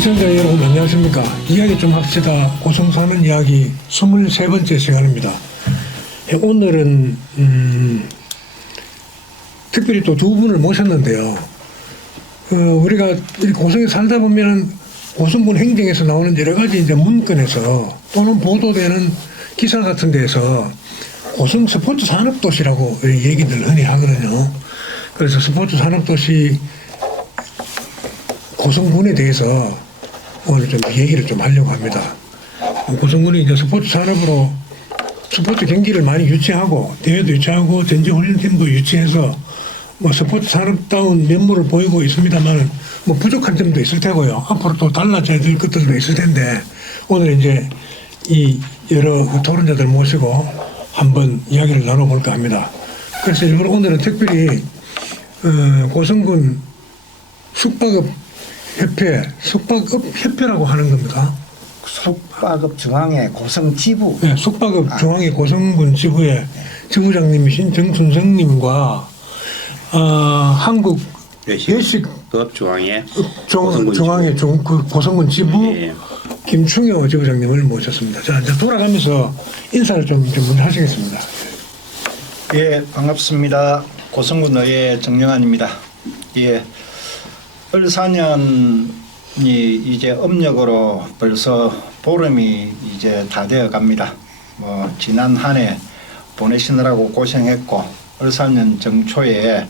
시청자 여러분 안녕하십니까. 이야기 좀 합시다. 고성사는 이야기 23번째 시간입니다. 오늘은 특별히 또 두 분을 모셨는데요. 우리가 고성에 살다 보면은 고성군 행정에서 나오는 여러 가지 이제 문건에서 또는 보도되는 기사 같은 데에서 고성 스포츠 산업도시라고 얘기들 흔히 하거든요. 그래서 스포츠 산업도시 고성군에 대해서 오늘 좀 얘기를 좀 하려고 합니다. 고성군이 이제 스포츠 산업으로 스포츠 경기를 많이 유치하고 대회도 유치하고 전지훈련팀도 유치해서 뭐 스포츠 산업다운 면모를 보이고 있습니다만 뭐 부족한 점도 있을 테고요. 앞으로 또 달라져야 될 것들도 있을 텐데 오늘 이제 이 여러 토론자들 모시고 한번 이야기를 나눠볼까 합니다. 그래서 일부러 오늘은 특별히 고성군 숙박업 협회라고 하는 겁니다. 숙박업 중앙회 고성 지부. 네, 숙박업 중앙회 고성군 지부의 지부장님이신 정순성님과 한국 외식업 중앙회 중앙회 고성군 지부 예. 김충효 지부장님을 모셨습니다. 자, 이제 돌아가면서 인사를 좀 먼저 하시겠습니다. 예, 반갑습니다. 고성군 의회 정영환입니다. 예, 을 4년이 이제 음력으로 벌써 보름이 이제 다 되어 갑니다. 뭐 지난 한 해 보내시느라고 고생했고 을 4년 정초에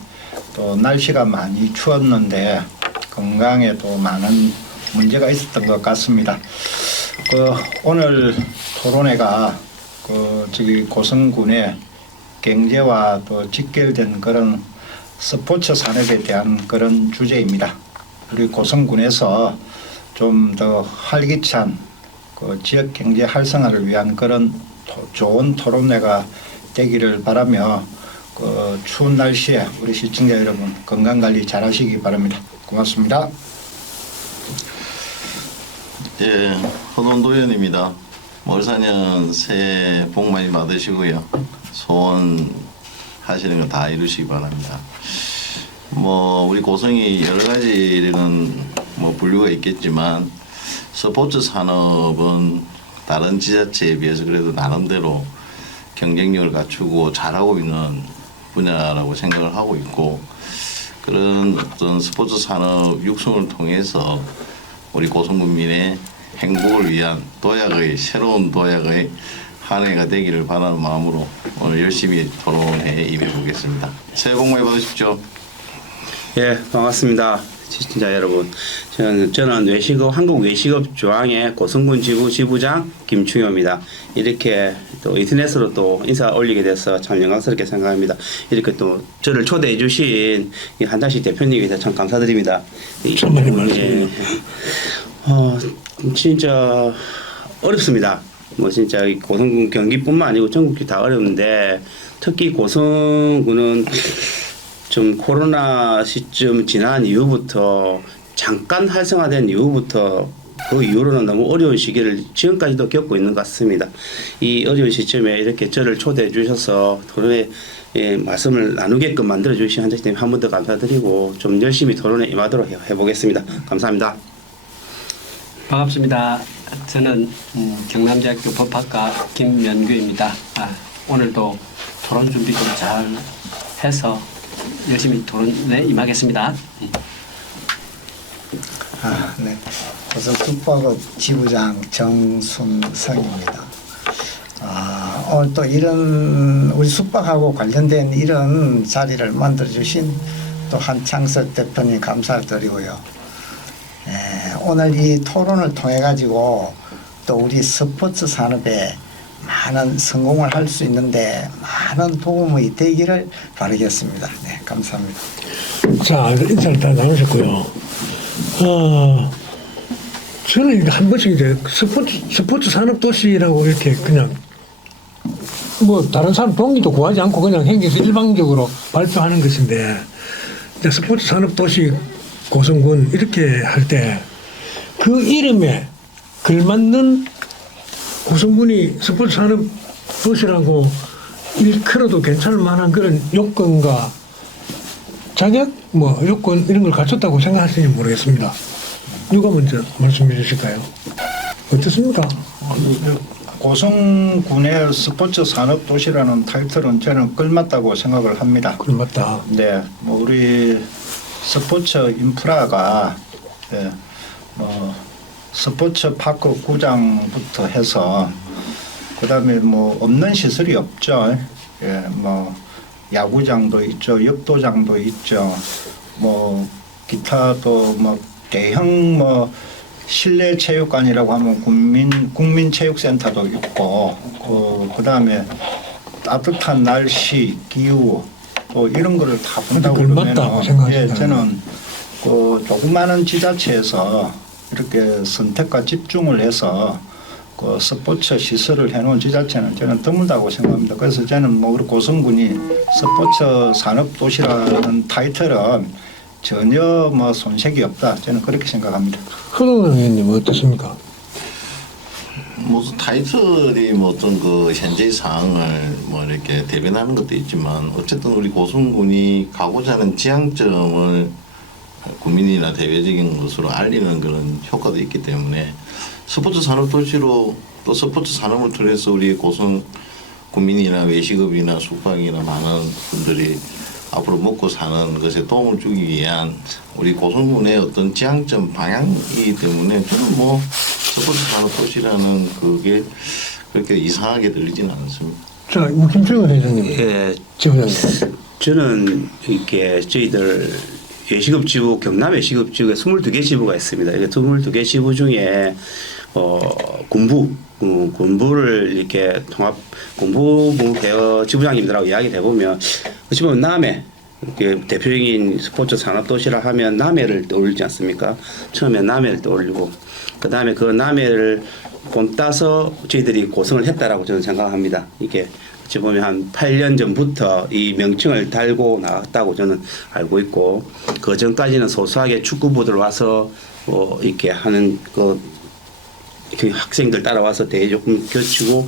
또 날씨가 많이 추웠는데 건강에 또 많은 문제가 있었던 것 같습니다. 오늘 토론회가 저기 고성군의 경제와 또 직결된 그런 스포츠 산업에 대한 그런 주제입니다. 우리 고성군에서 좀 더 활기찬 지역 경제 활성화를 위한 그런 좋은 토론회가 되기를 바라며 추운 날씨에 우리 시청자 여러분 건강관리 잘 하시기 바랍니다. 고맙습니다. 예, 헌원도연입니다. 월사년 새해 복 많이 받으시고요. 소원 하시는 거 다 이루시기 바랍니다. 뭐 우리 고성이 여러 가지는 뭐 분류가 있겠지만 스포츠 산업은 다른 지자체에 비해서 그래도 나름대로 경쟁력을 갖추고 잘하고 있는 분야라고 생각을 하고 있고 그런 어떤 스포츠 산업 육성을 통해서 우리 고성군민의 행복을 위한 새로운 도약의 한 해가 되기를 바라는 마음으로 오늘 열심히 토론회에 임해보겠습니다. 새해 복 많이 받으십시오. 예, 반갑습니다. 시청자 여러분. 저는 한국 외식업 중앙회 고성군 지부 지부장 김충효입니다. 이렇게 또 인터넷으로 또 인사 올리게 돼서 참 영광스럽게 생각합니다. 이렇게 또 저를 초대해 주신 한장식 대표님께 참 감사드립니다. 천만의 말씀. 진짜 어렵습니다. 뭐 진짜 고성군 경기뿐만 아니고 전국이 다 어려운데 특히 고성군은 좀 코로나 시점 지난 이후부터 잠깐 활성화된 이후부터 그 이후로는 너무 어려운 시기를 지금까지도 겪고 있는 것 같습니다. 이 어려운 시점에 이렇게 저를 초대해 주셔서 토론에 말씀을 나누게끔 만들어 주신 한장님 한 번 더 감사드리고 좀 열심히 토론에 임하도록 해보겠습니다. 감사합니다. 반갑습니다. 저는 경남대학교 법학과 김면규입니다. 오늘도 토론 준비 좀 잘 해서 열심히 토론에 임하겠습니다. 네. 고성 숙박업 지부장 정순성입니다. 오늘 또 이런 우리 숙박하고 관련된 이런 자리를 만들어주신 또 한창석 대표님 감사를 드리고요. 오늘 이 토론을 통해 가지고 또 우리 스포츠 산업에 많은 성공을 할 수 있는데 많은 도움이 되기를 바라겠습니다. 네, 감사합니다. 자, 인사를 다 나누셨고요. 저는 한 번씩 이제 스포츠 산업 도시라고 이렇게 그냥 뭐 다른 사람 동의도 구하지 않고 그냥 행정에서 일방적으로 발표하는 것인데 이제 스포츠 산업 도시 고성군 이렇게 할 때 그 이름에 걸맞는 고성군이 스포츠 산업 도시라고 일컬어도 괜찮을 만한 그런 요건과 자격, 요건 이런 걸 갖췄다고 생각하시는지 모르겠습니다. 누가 먼저 말씀해 주실까요? 어떻습니까? 고성군의 스포츠 산업 도시라는 타이틀은 저는 끌맞다고 생각을 합니다. 그럼 맞다. 네, 뭐 우리 스포츠 인프라가 스포츠 파크 구장부터 해서 그다음에 뭐 없는 시설이 없죠. 예, 뭐 야구장도 있죠, 역도장도 있죠. 뭐 기타도 뭐 대형 뭐 실내 체육관이라고 하면 국민체육센터도 있고 그다음에 따뜻한 날씨, 기후 또 이런 거를 다 본다고 그걸 맞다고 생각하시나요? 예, 저는 그 조그마한 지자체에서 이렇게 선택과 집중을 해서 그 스포츠 시설을 해놓은 지자체는 저는 드물다고 생각합니다. 그래서 저는 뭐 우리 고성군이 스포츠 산업 도시라는 타이틀은 전혀 뭐 손색이 없다. 저는 그렇게 생각합니다. 허동영 의원님 어떻습니까? 무슨 타이틀이 뭐 어떤 그 현재의 상황을 뭐 이렇게 대변하는 것도 있지만 어쨌든 우리 고성군이 가고자 하는 지향점을 국민이나 대외적인 것으로 알리는 그런 효과도 있기 때문에 스포츠 산업 도시로 또 스포츠 산업을 통해서 우리 고성 국민이나 외식업이나 숙박이나 많은 분들이 앞으로 먹고 사는 것에 도움을 주기 위한 우리 고성군의 어떤 지향점 방향이기 때문에 저는 뭐 스포츠 산업 도시라는 그게 그렇게 이상하게 들리지는 않습니다. 자, 김철근 회장님, 예, 지부장님. 저는 이렇게 저희들 외식업 지부, 경남 외식업 지부에 22개 지부가 있습니다. 이게 22개 지부 중에 군부를 이렇게 통합 군부부 대여 지부장님들하고 이야기를 해보면 어찌 보면 남해 이렇게 대표적인 스포츠 산업 도시라 하면 남해를 떠올리지 않습니까? 처음에 남해를 떠올리고 그 다음에 그 남해를 본따서 저희들이 고성을 했다라고 저는 생각합니다. 이게 어찌 보면 한 8년 전부터 이 명칭을 달고 나왔다고 저는 알고 있고 그 전까지는 소소하게 축구부들 와서 이렇게 하는 그 학생들 따라와서 대회 조금 겹치고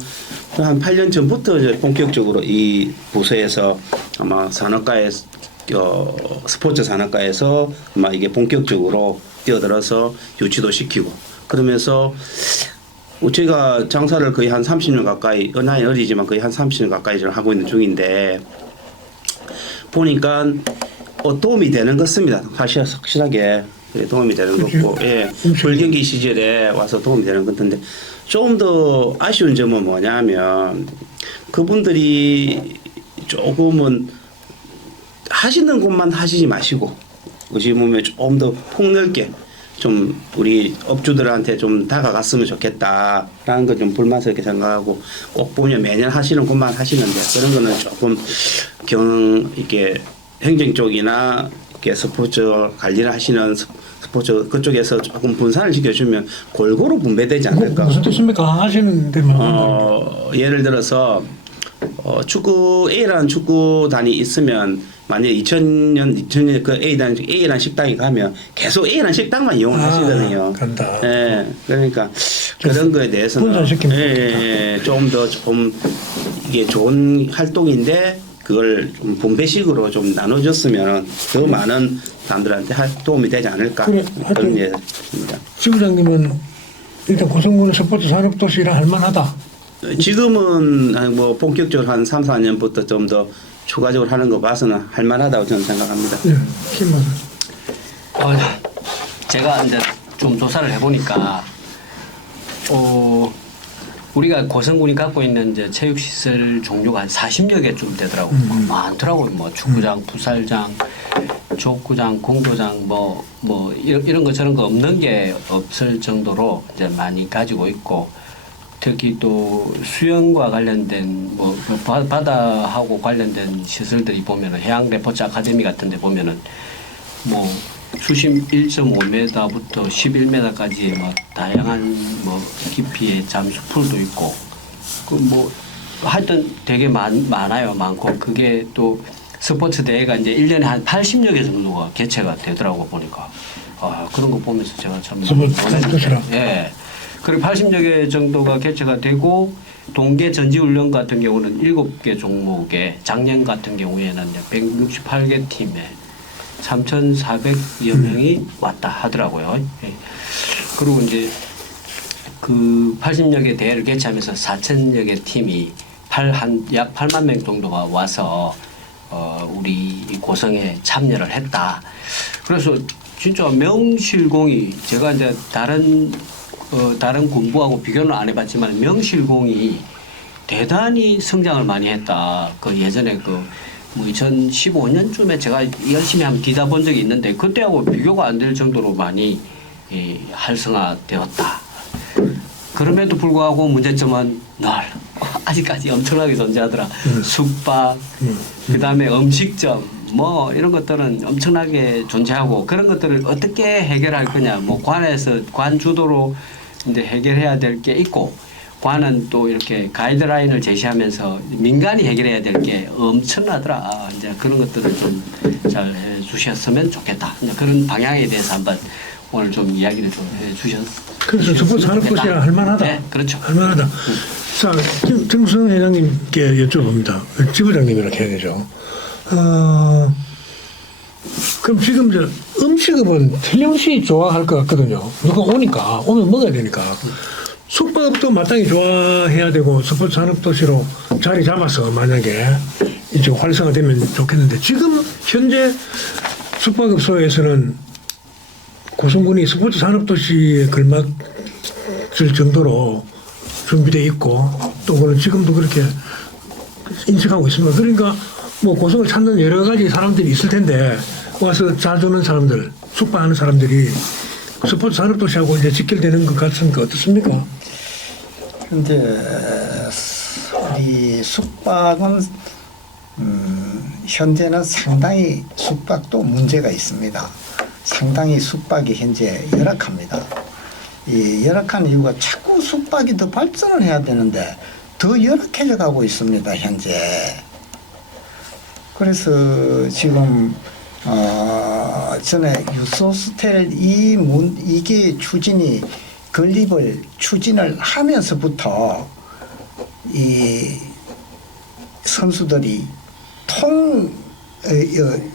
한 8년 전부터 이제 본격적으로 이 부서에서 아마 산업가에 스포츠 산업가에서 아마 이게 본격적으로 뛰어들어서 유치도 시키고 그러면서 제가 장사를 거의 한 30년 가까이 나이 어리지만 거의 한 30년 가까이 하고 있는 중인데 보니까 도움이 되는 것 같습니다. 확실하게 도움이 되는 거고, 예, 불경기 시절에 와서 도움이 되는 것 같은데 좀 더 아쉬운 점은 뭐냐면 그분들이 조금은 하시는 곳만 하시지 마시고 어찌 보면 조금 더 폭넓게 좀 우리 업주들한테 좀 다가갔으면 좋겠다라는 거 좀 불만스럽게 생각하고 꼭 보면 매년 하시는 곳만 하시는데 그런 거는 조금 이렇게 행정 쪽이나 이렇게 스포츠 관리를 하시는 스포츠 그쪽에서 조금 분산을 시켜주면 골고루 분배되지 않을까. 무슨 뜻입니까? 하시는 데만. 예를 들어서 축구 A라는 축구단이 있으면 만약에 2000년 그 A라는 식당에 가면 계속 A라는 식당만 이용을 하시거든요. 간다. 예, 그러니까 그런 거에 대해서는 분산시키면 좀 이게 좋은 활동인데 그걸 좀 분배식으로 좀 나눠줬으면 더 많은 사람들한테 도움이 되지 않을까 그래, 그런 예입니다. 지부장님은 일단 고성군은 스포츠 산업도시라 할만하다. 지금은 뭐 본격적으로 한 3, 4년부터 좀 더 추가적으로 하는 거 봐서는 할만하다고 저는 생각합니다. 예, 김만. 제가 이제 좀 조사를 해보니까 우리가 고성군이 갖고 있는 이제 체육시설 종류가 한 40여 개쯤 되더라고요. 많더라고요. 뭐 축구장, 풋살장, 족구장, 공도장 뭐 이런 거 저런 거 없는 게 없을 정도로 이제 많이 가지고 있고 특히 또 수영과 관련된 뭐 바다하고 관련된 시설들이 보면은 해양 레포츠 아카데미 같은 데 보면은 뭐 수심 1.5m부터 11m까지 뭐 다양한 뭐 깊이의 잠수풀도 있고 그 뭐 하여튼 되게 많아요. 많고 그게 또 스포츠 대회가 이제 1년에 한 80여 개 정도가 개최가 되더라고 보니까 그런 거 보면서 제가 참 스포츠라. 예. 그리고 80여 개 정도가 개최가 되고 동계 전지훈련 같은 경우는 7개 종목에 작년 같은 경우에는 168개 팀에 3,400여 명이 왔다 하더라고요. 예. 그리고 이제 그 80여 개 대회를 개최하면서 4,000여 개 팀이 약 8만 명 정도가 와서 우리 이 고성에 참여를 했다. 그래서 진짜 명실공히 제가 이제 다른 군부하고 비교는 안 해봤지만 명실공히 대단히 성장을 많이 했다. 그 예전에 뭐 2015년쯤에 제가 열심히 한번 뒤다본 적이 있는데 그때하고 비교가 안 될 정도로 많이 활성화되었다. 그럼에도 불구하고 문제점은 늘 아직까지 엄청나게 존재하더라. 숙박, 그다음에 음식점 뭐 이런 것들은 엄청나게 존재하고 그런 것들을 어떻게 해결할 거냐. 뭐 관 주도로 이제 해결해야 될 게 있고 관은 또 이렇게 가이드라인을 제시하면서 민간이 해결해야 될 게 엄청나더라. 이제 그런 것들을 좀 잘 해주셨으면 좋겠다. 이제 그런 방향에 대해서 한번 오늘 좀 이야기를 좀 해주셨. 그래서 스포츠 산업도시라 할만하다. 네, 그렇죠. 할만하다. 자, 정수영 회장님께 여쭤봅니다. 지부장님이라고 해야 되죠. 그럼 지금 음식업은 틀림없이 좋아할 것 같거든요. 누가 오면 먹어야 되니까. 숙박업도 마땅히 좋아해야 되고 스포츠 산업도시로 자리 잡아서 만약에 이제 활성화되면 좋겠는데 지금 현재 숙박업소에서는 고성군이 스포츠 산업도시에 걸맞을 정도로 준비되어 있고 또 그는 지금도 그렇게 인식하고 있습니다. 그러니까 뭐 고성을 찾는 여러 가지 사람들이 있을 텐데 와서 잘 도는 사람들, 숙박하는 사람들이 스포츠 산업도시하고 이제 직결되는 것 같습니까? 어떻습니까? 근데 우리 숙박은 현재는 상당히 숙박도 문제가 있습니다. 상당히 숙박이 현재 열악합니다. 이 열악한 이유가 자꾸 숙박이 더 발전을 해야 되는데 더 열악해져 가고 있습니다. 현재. 그래서 지금 전에 유소스텔 이게 추진이 건립을 추진을 하면서부터 이 선수들이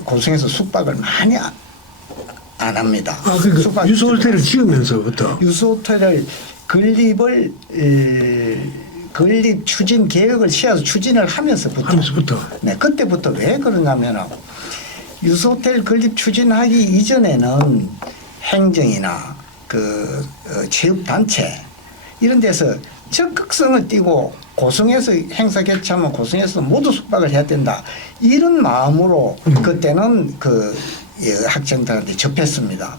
고성에서 숙박을 많이 안 합니다. 그러니까 유소호텔을 지으면서부터 유소호텔을 건립 추진 계획을 세워서 추진을 하면서부터 네, 그때부터 왜 그러냐면은 유소호텔 건립 추진하기 이전에는 행정이나 체육단체 이런 데서 적극성을 띠고 고성에서 행사 개최하면 고성에서 모두 숙박을 해야 된다. 이런 마음으로 그때는 학생들한테 접했습니다.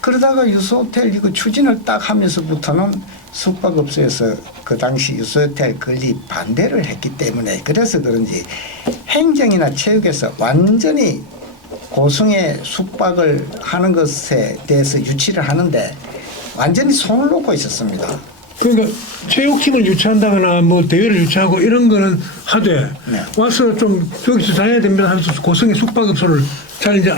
그러다가 유소호텔 이거 추진을 딱 하면서부터는 숙박업소에서 그 당시 유소호텔 건립 반대를 했기 때문에 그래서 그런지 행정이나 체육에서 완전히 고성에 숙박을 하는 것에 대해서 유치를 하는데 완전히 손을 놓고 있었습니다. 그러니까 체육팀을 유치한다거나 뭐 대회를 유치하고 이런 거는 하되 네. 와서 좀 여기서 자야 됩니다 하면서 고성의 숙박업소를 잘 이제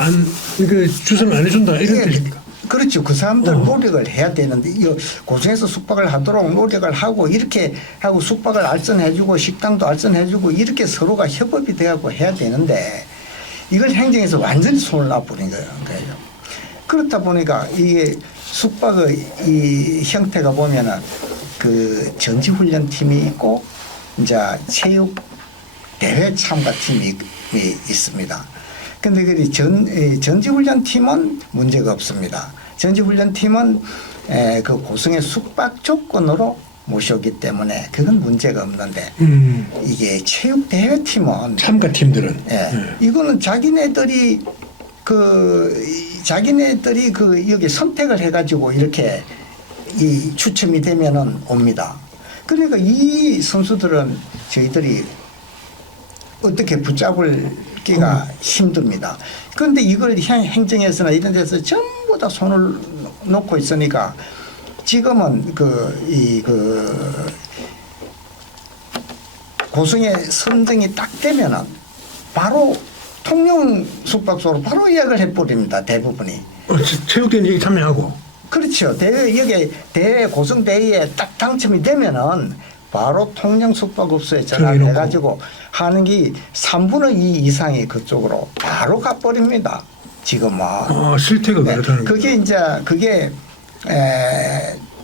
주선을 안 해준다 이런 뜻입니까? 그렇죠. 그 사람들 노력을 해야 되는데 고성에서 숙박을 하도록 노력을 하고 이렇게 하고 숙박을 알선해주고 식당도 알선해주고 이렇게 서로가 협업이 되고 해야 되는데 이걸 행정에서 완전히 손을 놔버린 거예요. 그렇다 보니까 이게 숙박의 이 형태가 보면은 전지훈련팀이 있고 이제 체육 대회 참가팀이 있습니다. 근데 그 전지훈련팀은 문제가 없습니다. 전지훈련팀은 그 고성의 숙박 조건으로 모셔오기 때문에 그건 문제가 없는데 이게 체육대회팀은 참가팀들은 이거는 자기네들이 여기 선택을 해가지고 이렇게 이 추첨이 되면은 옵니다. 그러니까 이 선수들은 저희들이 어떻게 붙잡기가 힘듭니다. 그런데 이걸 행정에서나 이런 데서 전부 다 손을 놓고 있으니까 지금은 고성에 선정이 딱 되면은 바로 통영 숙박소로 바로 예약을 해버립니다. 대부분이. 체육대회 얘기 참여하고. 그렇죠. 여기 고성 대회에 딱 당첨이 되면은 바로 통영 숙박업소에 전화를 해가지고 하는 게 3분의 2 이상이 그쪽으로 바로 가버립니다. 지금은. 실태가 그렇다는 거죠. 그게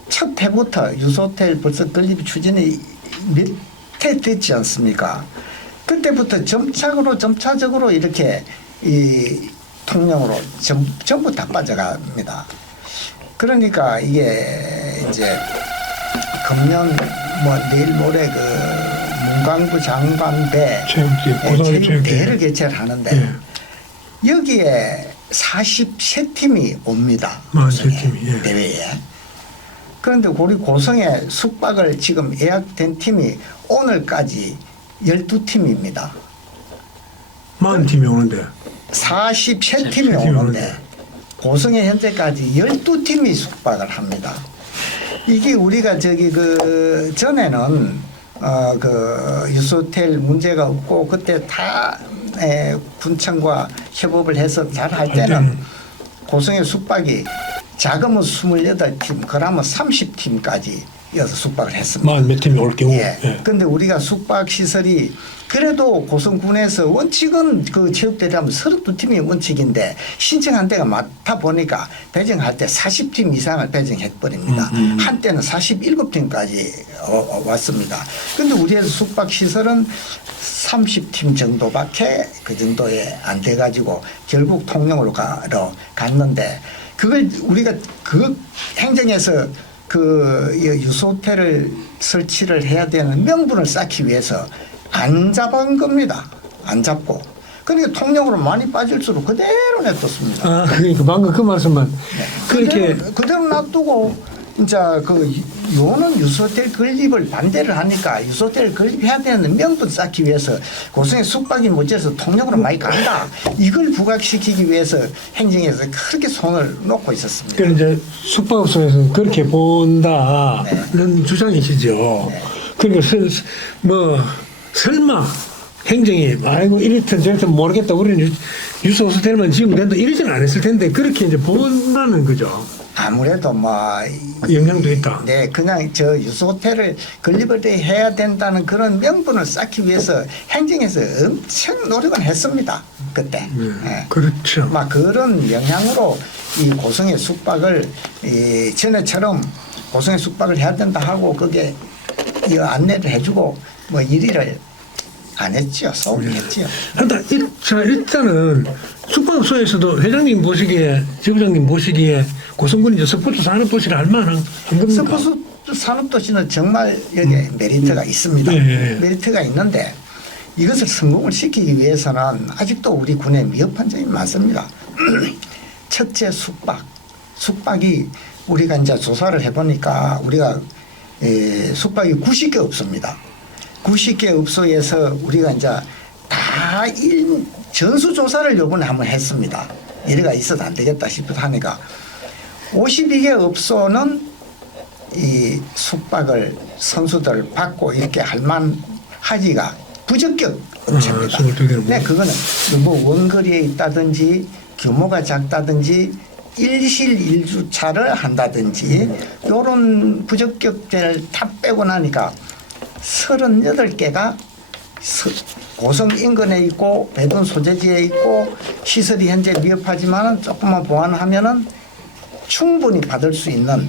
첫 해부터 유소호텔 벌써 건립 추진이 몇 해 됐지 않습니까? 그때부터 점차적으로 이렇게 이 통영으로 전부 다 빠져갑니다. 그러니까 이게 이제 금년 뭐 내일 모레 그 문광부 장관배 체육대회를 개최를 하는데 여기에 43팀이 옵니다. 43팀이 대회에. 그런데 우리 고성에 숙박을 지금 예약된 팀이 오늘까지 12팀입니다. 40팀이 오는데 43팀이 오는데 고성에 현재까지 12팀이 숙박을 합니다. 이게 우리가 저기 그 전에는 그 유소호텔 문제가 없고 그때 다 군청과 협업을 해서 잘 할 때는 고성의 숙박이 작으면 28팀, 그러면 30팀까지 이어서 숙박을 했습니다. 몇 팀이 올 경우. 그런데 우리가 숙박 시설이 그래도 고성군에서 원칙은 그 체육대회하면 32팀이 원칙인데 신청한 데가 많다 보니까 배정할 때 40팀 이상을 배정해버립니다. 한때는 47팀까지 왔습니다. 그런데 우리의 숙박 시설은 30팀 정도밖에 그 정도에 안 돼가지고 결국 통영으로 갔는데 그걸 우리가 그 행정에서 그 유소호텔을 설치를 해야 되는 명분을 쌓기 위해서 안 잡은 겁니다. 안 잡고. 그러니까 통영으로 많이 빠질수록 그대로 냅뒀습니다. 아, 그러니까 방금 그 말씀만 그렇게 그대로 놔두고 이제 그 요는 유소호텔 건립을 반대를 하니까 유소호텔 건립해야 되는 명분 쌓기 위해서 고성의 숙박이 못해서 통영으로 많이 간다. 이걸 부각시키기 위해서 행정에서 그렇게 손을 놓고 있었습니다. 그 이제 숙박업소에서 그렇게 본다는 주장이시죠. 그러니까 설마 행정이 아이고 이랬든 저랬든 모르겠다 우리는 유소호텔만 지으면 된다 이러지는 않았을 텐데 그렇게 이제 본다는 거죠. 아무래도 뭐 영향도 있다. 네, 그냥 저 유소호텔을 건립을 해야 된다는 그런 명분을 쌓기 위해서 행정에서 엄청 노력은 했습니다. 그때. 네. 그렇죠. 막 그런 영향으로 이 고성의 숙박을 이 전에처럼 고성의 숙박을 해야 된다 하고 그게 이 안내를 해주고 뭐 일일을 안 했죠. 소홀했죠. 일단은 숙박업소에서도 회장님 보시기에 지부장님 보시기에 고성군이 이제 스포츠 산업도시를 할 만한 겁니까? 스포츠 산업도시는 정말 여기에 메리트가 있습니다. 네. 메리트가 있는데 이것을 성공을 시키기 위해서는 아직도 우리 군에 미흡한 점이 많습니다. 첫째 숙박이 우리가 이제 조사를 해보니까 우리가 숙박이 90개 업소입니다. 90개 업소에서 우리가 이제 다 전수조사를 요번에 한번 했습니다. 이래가 있어도 안 되겠다 싶어서 하니까 52개 업소는 이 숙박을 선수들 받고 이렇게 할만하기가 부적격 업체입니다. 네, 그거는 뭐 원거리에 있다든지 규모가 작다든지 일실 일주차를 한다든지 이런 부적격들 다 빼고 나니까 38개가 고성 인근에 있고 배둔 소재지에 있고 시설이 현재 미흡하지만은 조금만 보완하면은 충분히 받을 수 있는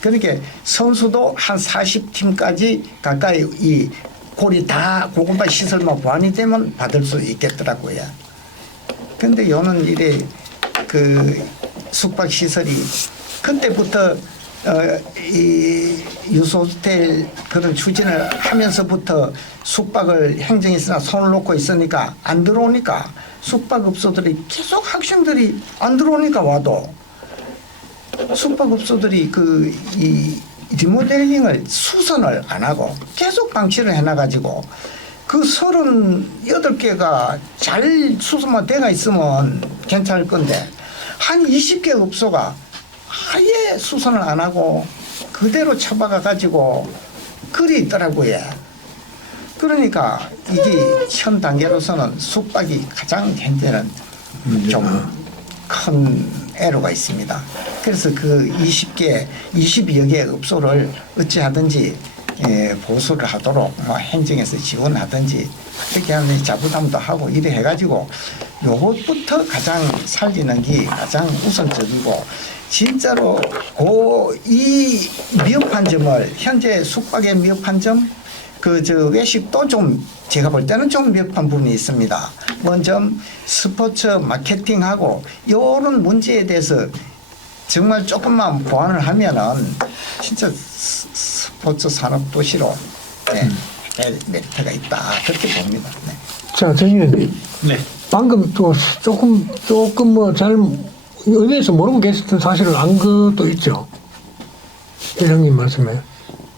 그러니까 선수도 한 40팀까지 가까이 이 골이 다 고급화 시설만 보완이 되면 받을 수 있겠더라고요. 근데 요는 이래 그 숙박 시설이 그때부터 이 유소호텔 그런 추진을 하면서부터 숙박을 행정에서나 손을 놓고 있으니까 안 들어오니까 숙박업소들이 계속 학생들이 안 들어오니까 와도 숙박업소들이 이 리모델링을 수선을 안 하고 계속 방치를 해놔가지고 그 38개가 잘 수선만 돼가 있으면 괜찮을 건데 한 20개 업소가 아예 수선을 안 하고 그대로 처박아 가지고 그리 있더라고요. 그러니까 이게 현 단계로서는 숙박이 가장 현재는 좀 큰 애로가 있습니다. 그래서 그 20여 개 업소를 어찌하든지 보수를 하도록 뭐 행정에서 지원하든지 그렇게 하는 자부담도 하고 이래 해가지고 요것부터 가장 살리는 게 가장 우선적이고 진짜로 이 미흡한 점을 현재 숙박의 미흡한 점 외식도 좀 제가 볼 때는 좀 미흡한 부분이 있습니다. 먼저 스포츠 마케팅하고 이런 문제에 대해서 정말 조금만 보완을 하면은 진짜 스포츠 산업 도시로 메리트가 있다 그렇게 봅니다. 네. 자, 정 의원님. 네. 방금 또 조금 뭐 잘 의회에서 모르고 계셨던 사실을 안 것도 있죠. 회장님 말씀에.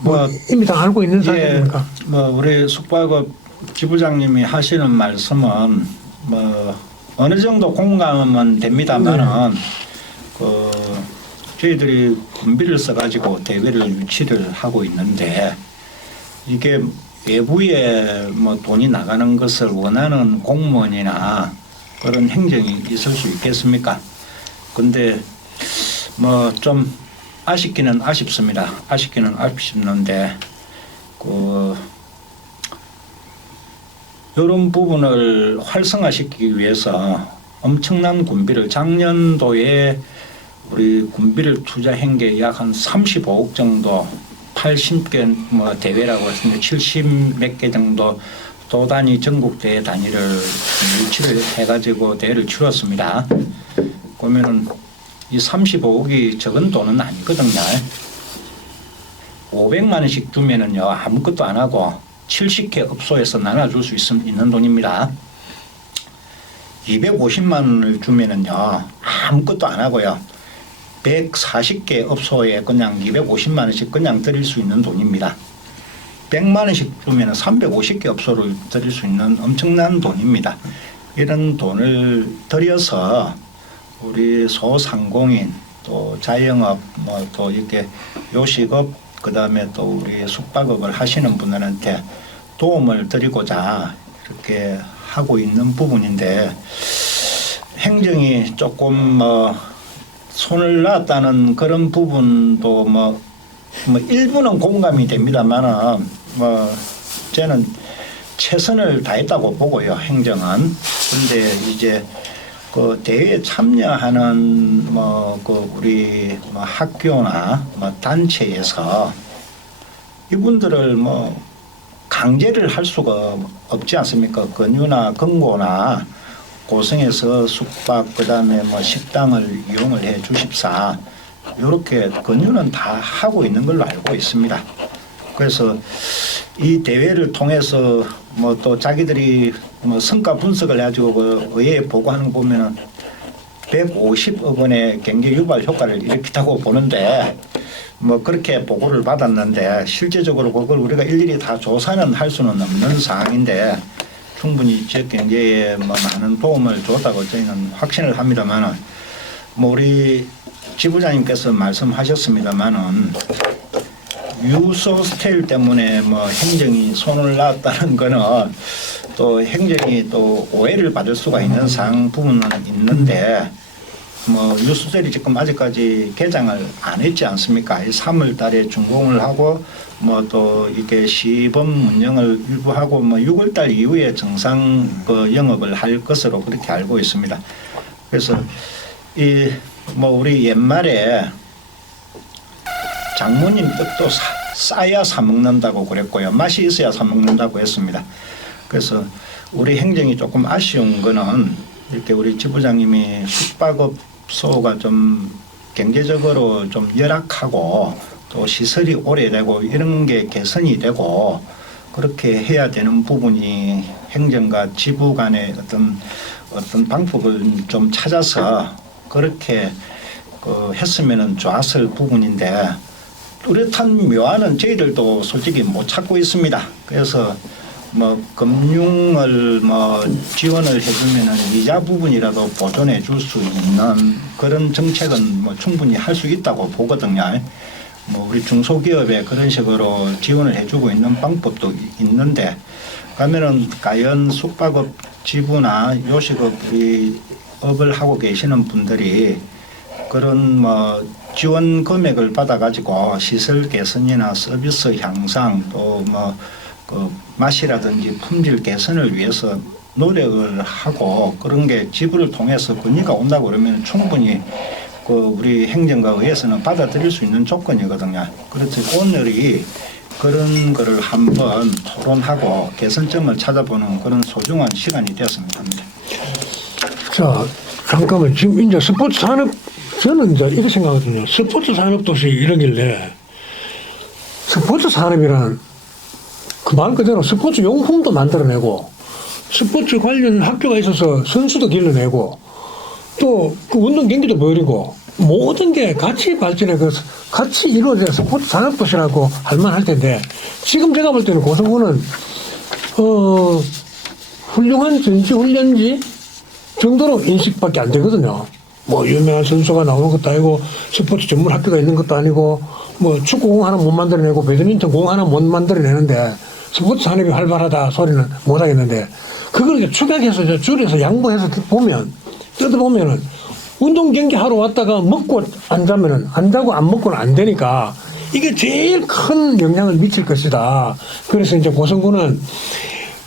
뭐 이미 다 알고 있는 사실입니까? 뭐 우리 숙박업 지부장님이 하시는 말씀은 뭐 어느 정도 공감은 됩니다만은 저희들이 군비를 써가지고 대회를 유치를 하고 있는데 이게 외부에 뭐 돈이 나가는 것을 원하는 공무원이나 그런 행정이 있을 수 있겠습니까? 근데 뭐 좀 아쉽기는 아쉽습니다. 아쉽기는 아쉽는데 이런 부분을 활성화시키기 위해서 엄청난 군비를 작년도에 우리 군비를 투자한 게 약 한 35억 정도 80개 뭐 대회라고 했습니다. 70 몇 개 정도 도 단위 전국 대회 단위를 유치를 해가지고 대회를 치렀습니다. 그러면은 이 35억이 적은 돈은 아니거든요. 500만 원씩 주면은요 아무것도 안 하고 70개 업소에서 나눠줄 수 있는 돈입니다. 250만 원을 주면은요 아무것도 안 하고요 140개 업소에 그냥 250만 원씩 그냥 드릴 수 있는 돈입니다. 100만 원씩 주면은 350개 업소를 드릴 수 있는 엄청난 돈입니다. 이런 돈을 들여서 우리 소상공인 또 자영업 뭐 또 이렇게 요식업 그다음에 또 우리 숙박업을 하시는 분들한테 도움을 드리고자 이렇게 하고 있는 부분인데 행정이 조금 뭐 손을 놨다는 그런 부분도 뭐 일부는 공감이 됩니다만은 뭐 저는 최선을 다했다고 보고요 행정은. 근데 이제 그 대회에 참여하는 우리 학교나 단체에서 이분들을 강제를 할 수가 없지 않습니까? 권유나 권고나 고성에서 숙박 그다음에 식당을 이용을 해 주십사 이렇게 권유는 다 하고 있는 걸로 알고 있습니다. 그래서 이 대회를 통해서 또 자기들이 성과 분석을 해가지고 그 의회에 보고하는 거 보면은 150억 원의 경제 유발 효과를 일으켰다고 보는데 그렇게 보고를 받았는데 실제적으로 그걸 우리가 일일이 다 조사는 할 수는 없는 상황인데 충분히 지역 경제에 많은 도움을 줬다고 저희는 확신을 합니다만은 우리 지부장님께서 말씀하셨습니다만은 유소 스테일 때문에 행정이 손을 놨다는 거는 또 행정이 또 오해를 받을 수가 있는 상황 부분은 있는데 유스텔이 지금 아직까지 개장을 안 했지 않습니까? 3월 달에 준공을 하고 또 이렇게 시범 운영을 일부 하고 6월 달 이후에 정상 영업을 할 것으로 그렇게 알고 있습니다. 그래서 우리 옛말에 장모님 뜻도 싸야 사 먹는다고 그랬고요. 맛이 있어야 사 먹는다고 했습니다. 그래서 우리 행정이 조금 아쉬운 거는 이렇게 우리 지부장님이 숙박업소가 좀 경제적으로 좀 열악하고 또 시설이 오래되고 이런 게 개선이 되고 그렇게 해야 되는 부분이 행정과 지부 간의 어떤 방법을 좀 찾아서 그렇게 했으면은 좋았을 부분인데 뚜렷한 묘안은 저희들도 솔직히 못 찾고 있습니다. 그래서 금융을 지원을 해주면은 이자 부분이라도 보존해 줄 수 있는 그런 정책은 충분히 할 수 있다고 보거든요. 우리 중소기업에 그런 식으로 지원을 해주고 있는 방법도 있는데 그러면은 과연 숙박업 지부나 요식업 업을 하고 계시는 분들이 그런 지원 금액을 받아가지고 시설 개선이나 서비스 향상 또 뭐 그 맛이라든지 품질 개선을 위해서 노력을 하고 그런 게 지부를 통해서 건의가 온다고 그러면 충분히 그 우리 행정과 의회에서는 받아들일 수 있는 조건이거든요. 그렇지 오늘이 그런 거를 한번 토론하고 개선점을 찾아보는 그런 소중한 시간이 되었으면 합니다. 자, 잠깐만. 지금 이제 스포츠 산업, 저는 이제 이렇게 생각하거든요. 스포츠 산업 도시 이러길래 스포츠 산업이란 그 말 그대로 스포츠 용품도 만들어내고 스포츠 관련 학교가 있어서 선수도 길러내고 또 그 운동 경기도 벌이고 모든 게 같이 발전해 그 같이 이루어져 스포츠 산업 도시라고 할 만할 텐데 지금 제가 볼 때는 고성군은 훌륭한 전지 훈련지 정도로 인식밖에 안 되거든요. 뭐 유명한 선수가 나오는 것도 아니고 스포츠 전문 학교가 있는 것도 아니고 뭐 축구공 하나 못 만들어내고 배드민턴 공 하나 못 만들어내는데 스포츠 산업이 활발하다 소리는 못 하겠는데 그걸 이제 축약해서 이제 줄여서 양보해서 보면 뜯어보면은 운동 경기 하러 왔다가 먹고 안 자면은 안 자고 안 먹고는 안 되니까 이게 제일 큰 영향을 미칠 것이다. 그래서 이제 고성군은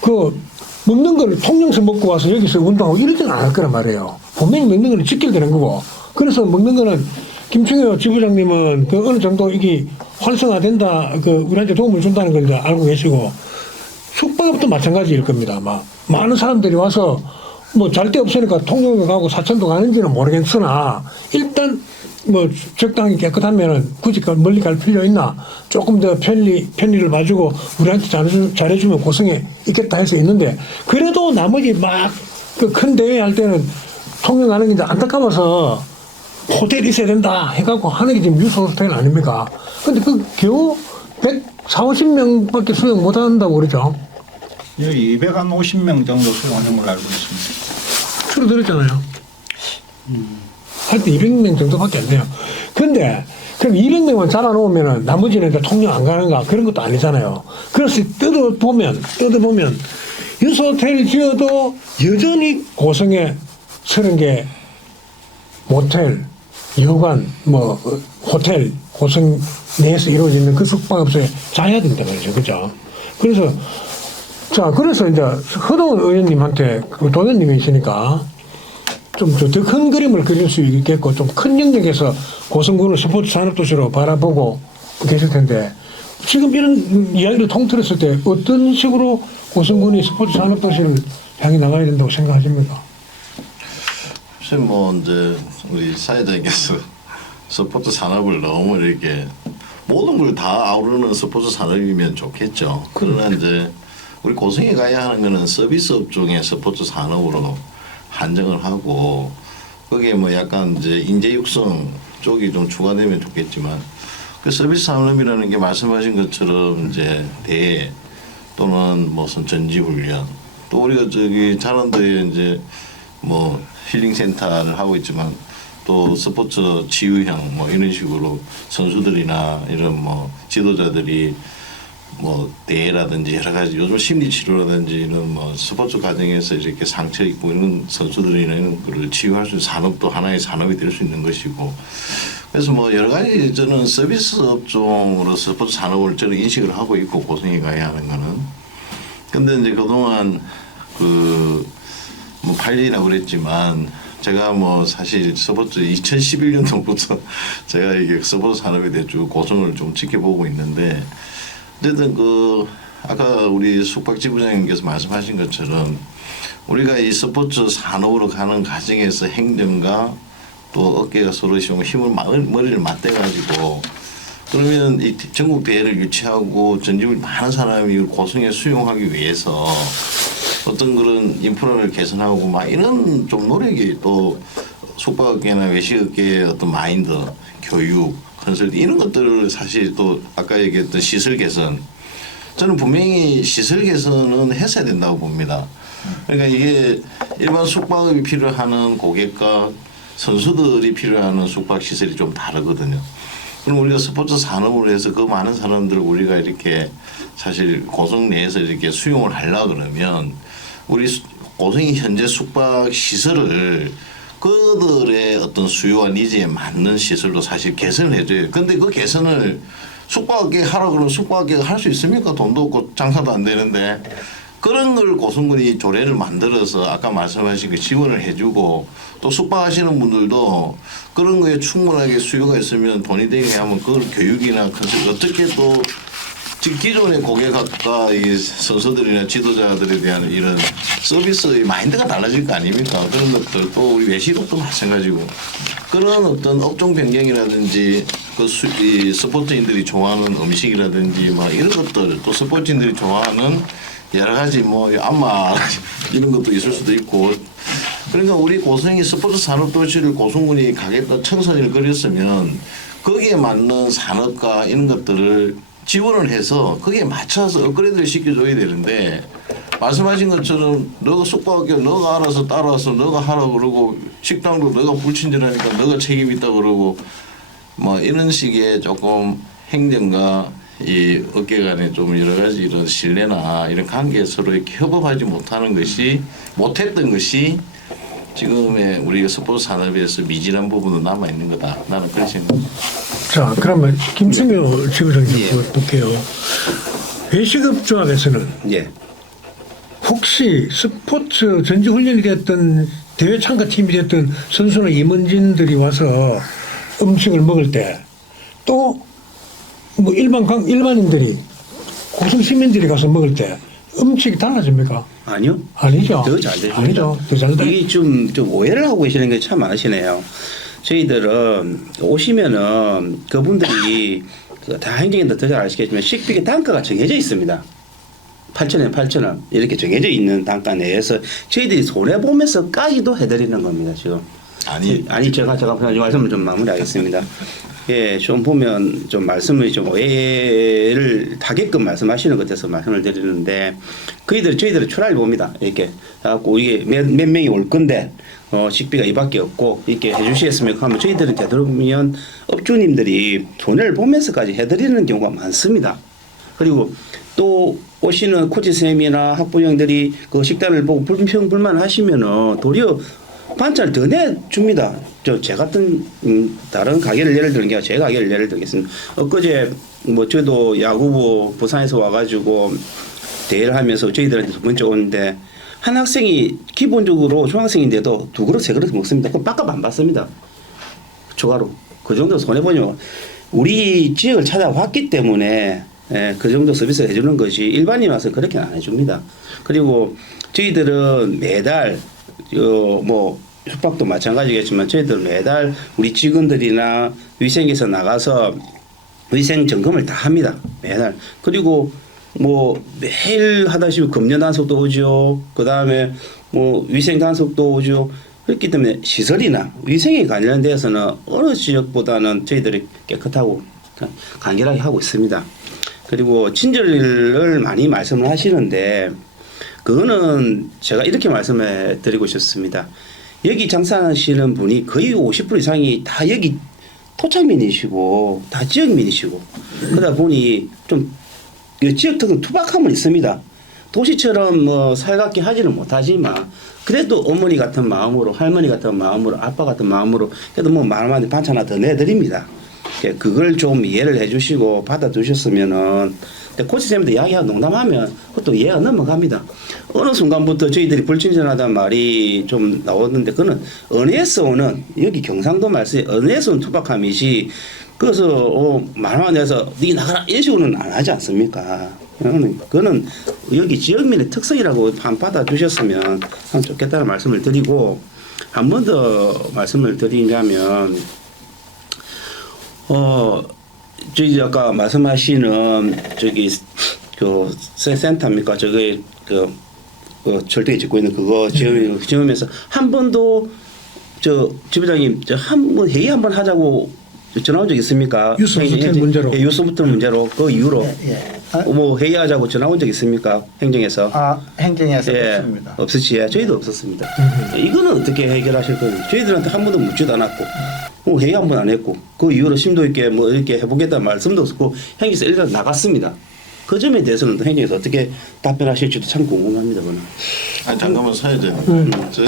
그 먹는 걸 통영에서 먹고 와서 여기서 운동하고 이러지는 않을 거란 말이에요. 분명히 먹는 거는 지켜야 되는 거고. 그래서 먹는 거는 김충효 지부장님은 그 어느 정도 이게 활성화된다, 그 우리한테 도움을 준다는 걸 알고 계시고 숙박업도 마찬가지일 겁니다. 아마 많은 사람들이 와서 뭐 잘 데 없으니까 통영에 가고 사천도 가는지는 모르겠으나 일단 뭐 적당히 깨끗하면은 굳이 멀리 갈 필요 있나? 조금 더 편리를 봐주고 우리한테 잘해주면 고성에 있겠다 해서 있는데 그래도 나머지 막 그 큰 대회 할 때는 통영 가는 게 이제 안타까워서 호텔이 있어야 된다 해갖고 하는 게 지금 유소 호텔 아닙니까? 근데 그 겨우 140~150명밖에 수용 못 한다고 그러죠. 여기 250명 정도 수용하는 걸로 알고 있습니다. 줄어들었잖아요. 하여튼 200명 정도밖에 안 돼요. 근데 그럼 200명만 잡아놓으면 나머지는 이제 통영 안 가는가 그런 것도 아니잖아요. 그래서 뜯어보면 유소 호텔을 지어도 여전히 고성에 30개 모텔, 여관, 뭐 호텔, 고성 내에서 이루어지는 그 숙박업소에 자야 된다 말이죠. 그죠? 그래서 이제 허동원 의원님한테 그 도현님이시니까 좀 더 큰 그림을 그릴 수 있겠고 좀 큰 영역에서 고성군을 스포츠 산업도시로 바라보고 계실 텐데 지금 이런 이야기를 통틀었을 때 어떤 식으로 고성군이 스포츠 산업도시를 향해 나가야 된다고 생각하십니까? 혹시 뭐 이제 우리 사회자님께서 스포츠 산업을 너무 이렇게 모든 걸 다 아우르는 스포츠 산업이면 좋겠죠. 그러나 이제 우리 고성에 가야 하는 거는 서비스 업종의 스포츠 산업으로 한정을 하고 거기에 뭐 약간 이제 인재 육성 쪽이 좀 추가되면 좋겠지만 그 서비스 산업이라는 게 말씀하신 것처럼 이제 대회 또는 무슨 전지 훈련 또 우리가 저기 자원도에 이제 뭐 힐링 센터를 하고 있지만 또 스포츠 치유형 뭐 이런 식으로 선수들이나 이런 뭐 지도자들이 뭐 대회라든지 여러 가지 요즘 심리 치료라든지 이런 뭐 스포츠 과정에서 이렇게 상처 입고 있는 선수들이나 그를 치유할 수 있는 산업도 하나의 산업이 될 수 있는 것이고 그래서 뭐 여러 가지 저는 서비스 업종으로 스포츠 산업을 저는 인식을 하고 있고 고성에 가야 하는 거는 근데 이제 그동안 그 뭐 8년이라고 그랬지만 제가 뭐 사실 스포츠 2011년도부터 제가 이게 스포츠 산업에 대해 쭉 고성을 좀 지켜보고 있는데 어쨌든 그 아까 우리 숙박지부장님께서 말씀하신 것처럼 우리가 이 스포츠 산업으로 가는 과정에서 행정과 또 어깨가 서로 힘을 머리를 맞대가지고 그러면 이 전국 대회를 유치하고 전직을 많은 사람이 고성에 수용하기 위해서 어떤 그런 인프라를 개선하고 막 이런 좀 노력이 또 숙박업계나 외식업계의 어떤 마인드, 교육, 컨설팅 이런 것들을 사실 또 아까 얘기했던 시설 개선 저는 분명히 시설 개선은 했어야 된다고 봅니다. 그러니까 이게 일반 숙박업이 필요하는 고객과 선수들이 필요하는 숙박 시설이 좀 다르거든요. 그럼 우리가 스포츠 산업으로 해서 그 많은 사람들을 우리가 이렇게 사실 고성 내에서 이렇게 수용을 하려 그러면 우리 고성이 현재 숙박 시설을 그들의 어떤 수요와 니즈에 맞는 시설도 사실 개선을 해줘요. 근데 그 개선을 숙박업계 하라고 그러면 숙박업계가 할 수 있습니까? 돈도 없고 장사도 안 되는데. 그런 걸 고성군이 조례를 만들어서 아까 말씀하신 그 지원을 해주고 또 숙박하시는 분들도 그런 거에 충분하게 수요가 있으면 돈이 되게 하면 그걸 교육이나 어떻게 또 지금 기존의 고객과 이 선수들이나 지도자들에 대한 이런 서비스의 마인드가 달라질 거 아닙니까? 그런 것들 또 우리 외식업도 마찬가지고 그런 어떤 업종 변경이라든지 이 스포츠인들이 좋아하는 음식이라든지 막 이런 것들 또 스포츠인들이 좋아하는 여러 가지 뭐 안마 이런 것도 있을 수도 있고 그러니까 우리 고성이 스포츠 산업 도시를 고성군이 가겠다 청선을 그렸으면 거기에 맞는 산업과 이런 것들을 지원을 해서 거기에 맞춰서 업그레이드를 시켜줘야 되는데 말씀하신 것처럼 너가 숙박업계 너가 알아서 따라와서 너가 하라고 그러고 식당도 너가 불친절하니까 너가 책임 있다 그러고 뭐 이런 식의 조금 행정과 이 업계 간에 좀 여러 가지 이런 신뢰나 이런 관계 서로 이렇게 협업하지 못하는 것이 못했던 것이 지금의 우리 스포츠 산업에서 미진한 부분은 남아 있는 거다. 나는 그렇게 생각합니다. 자, 그러면 김승효 지부장님 예. 볼게요. 외식업조합에서는 예. 혹시 스포츠 전지훈련이 됐던 대회 참가팀이 됐던 선수나 임원진들이 와서 음식을 먹을 때 또 뭐 일반인들이 고성 시민들이 가서 먹을 때 음식이 달라집니까? 아니요. 아니죠. 더 잘 되십니다. 아니죠. 더 잘 돼. 이게 좀 오해를 하고 계시는 게 참 많으시네요. 저희들은 오시면은 그분들이 다 행정인들 더 잘 아시겠지만 식비의 단가가 정해져 있습니다. 8,000원, 8,000원 이렇게 정해져 있는 단가 내에서 저희들이 손해 보면서까지도 해드리는 겁니다. 지금. 아니 제가 말씀을 좀 마무리하겠습니다. 예, 좀 보면 좀 말씀을 좀 오해를 하게끔 말씀하시는 것 같아서 말씀을 드리는데 저희들은 출하를 봅니다. 이렇게 갖고 이게 몇 명이 올 건데 식비가 이밖에 없고 이렇게 해주시겠습니까? 하면 저희들은 되도록이면 업주님들이 손해를 보면서까지 해드리는 경우가 많습니다. 그리고 또 오시는 코치 선생님이나 학부형들이 그 식단을 보고 불평불만 하시면은 도리어 반찬을 더 내줍니다. 제 같은 다른 가게를 예를 들는 게 아니라 제 가게를 예를 들겠습니다. 엊그제 뭐 저도 야구부 부산에서 와가지고 대회를 하면서 저희들한테 두 번째 오는데 한 학생이 기본적으로 중학생인데도 2그릇 3그릇 먹습니다. 그럼 빡값 안 받습니다. 추가로 그 정도 손해보죠. 우리 지역을 찾아왔기 때문에 그 정도 서비스를 해주는 것이 일반인 와서 그렇게는 안 해줍니다. 그리고 저희들은 매달 뭐 숙박도 마찬가지겠지만 저희들 매달 우리 직원들이나 위생에서 나가서 위생 점검을 다 합니다. 매달. 그리고 뭐 매일 하다시피 금년 단속도 오죠. 그 다음에 뭐 위생 단속도 오죠. 그렇기 때문에 시설이나 위생에 관련돼서는 어느 지역보다는 저희들이 깨끗하고 간결하게 하고 있습니다. 그리고 친절을 많이 말씀을 하시는데 그거는 제가 이렇게 말씀해 드리고 싶습니다. 여기 장사하시는 분이 거의 50% 이상이 다 여기 토착민이시고 다 지역민이시고 그러다 보니 좀 지역 특성 투박함은 있습니다. 도시처럼 뭐 살갑게 하지는 못하지만 그래도 어머니 같은 마음으로 할머니 같은 마음으로 아빠 같은 마음으로 그래도 뭐 말만 반찬 하나 더 내드립니다. 그걸 좀 이해를 해주시고 받아주셨으면은 코치쌤도 이야기하고 농담하면 그것도 이해가 넘어갑니다. 어느 순간부터 저희들이 불친절하다는 말이 좀 나왔는데 그거는 언어에서 오는 여기 경상도 말씀에 언어에서 오는 투박함이지 그래서 말만 해서 네 나가라 이런 식으로는 안 하지 않습니까? 그거는 여기 지역민의 특성이라고 받아주셨으면 참 좋겠다는 말씀을 드리고 한 번 더 말씀을 드리자면 저기 아까 말씀하시는 저기 그 센터입니까? 저기 그 절대에 짓고 있는 그거 지으면서 한 번도 저 지부장님 한 번 회의 한번 하자고 전화 온 적 있습니까? 유스부터 문제로. 예, 유스부터 문제로 그 이후로 예. 뭐 회의하자고 전화 온 적 있습니까? 행정에서? 행정에서 예, 없습니다. 없으시. 예, 저희도 없었습니다. 이거는 어떻게 해결하실 거예요? 저희들한테 한 번도 묻지도 않았고, 회의 한 번 안 했고, 그 이후로 심도 있게 뭐 이렇게 해보겠다는 말씀도 없었고, 행정에서 일단 나갔습니다. 그 점에 대해서는 또 행정에서 어떻게 답변하실지도 참 궁금합니다. 저는. 아니 잠깐만 사회자님, 저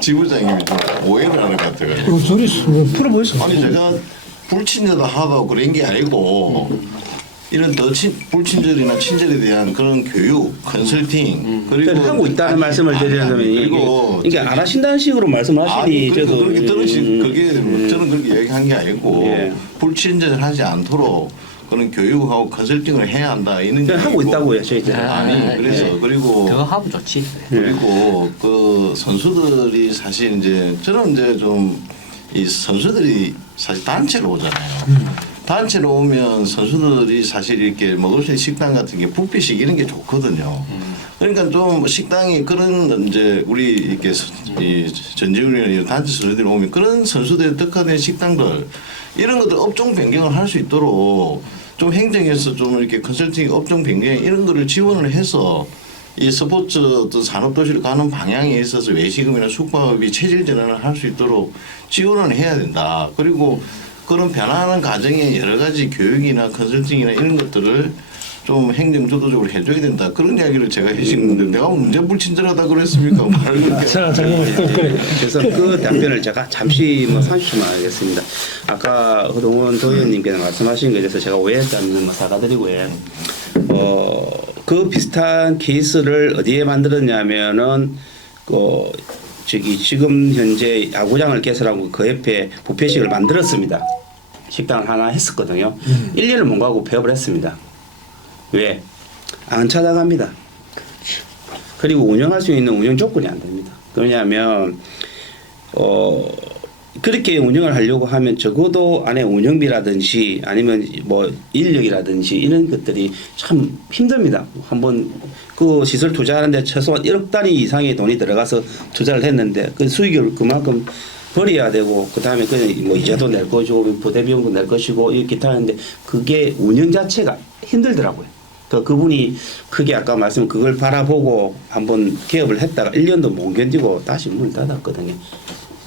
지부장님이 좀 오해를 하는 것 같아요. 소리 풀어보세요. 아니 제가 불친절다 하고 그런 게 아니고 이런 더 불친절이나 친절에 대한 그런 교육, 컨설팅 그리고 하고 있다는 아니, 말씀을 드리려면 그리고 이게 안 하신다는 식으로 말씀하시니 아니 저도 그렇게 들으신 그게 저는 그렇게 얘기한 게 아니고 예. 불친절하지 않도록 그런 교육하고 컨설팅을 해야 한다 이런 그냥 하고 얘기고. 있다고요 저희들. 아니 그래서 예. 그리고 그거 하면 좋지. 그리고 그 선수들이 사실 이제 저는 이제 좀 이 선수들이 사실 단체로 오잖아요. 단체로 오면 선수들이 사실 이렇게 먹을 수 있는 식당 같은 게 뷔페식 이런 게 좋거든요. 그러니까 좀 식당이 그런 이제 우리 이렇게 이 전지훈련 단체 선수들이 오면 그런 선수들의 특화된 식당들 이런 것들 업종 변경을 할 수 있도록 좀 행정에서 좀 이렇게 컨설팅 업종 변경 이런 거를 지원을 해서 이 스포츠 어떤 산업도시로 가는 방향에 있어서 외식업이나 숙박업이 체질 전환을 할 수 있도록 지원을 해야 된다. 그리고 그런 변화하는 과정에 여러 가지 교육이나 컨설팅이나 이런 것들을 좀 행정 주도적으로 해줘야 된다. 그런 이야기를 제가 해주는데 내가 언제 불친절하다 그랬습니까? 말을 그렇게. 자, 잠깐만. 그래. 그래서 그 답변을 제가 잠시 30초만 하겠습니다. 아까 허동원 도의원님께서 말씀하신 것에 대해서 제가 오해했다면 사과드리고요. 그 비슷한 케이스를 어디에 만들었냐면은 지금 현재 야구장을 개설하고 그 옆에 뷔페식을 만들었습니다. 식당을 하나 했었거든요. 1년을 못 가고 폐업을 했습니다. 왜? 안 찾아갑니다. 그리고 운영할 수 있는 운영 조건이 안 됩니다. 왜냐하면 그렇게 운영을 하려고 하면 적어도 안에 운영비라든지 아니면 뭐 인력이라든지 이런 것들이 참 힘듭니다. 한번 그 시설 투자하는데 최소한 1억 단위 이상의 돈이 들어가서 투자를 했는데 그 수익을 그만큼 벌어야 되고 그다음에 뭐 이자도 낼 것이고 부대 비용도 낼 것이고 이렇게 하는데 그게 운영 자체가 힘들더라고요. 그분이 크게 아까 말씀 그걸 바라보고 한번 개업을 했다가 1년도 못 견디고 다시 문을 닫았거든요.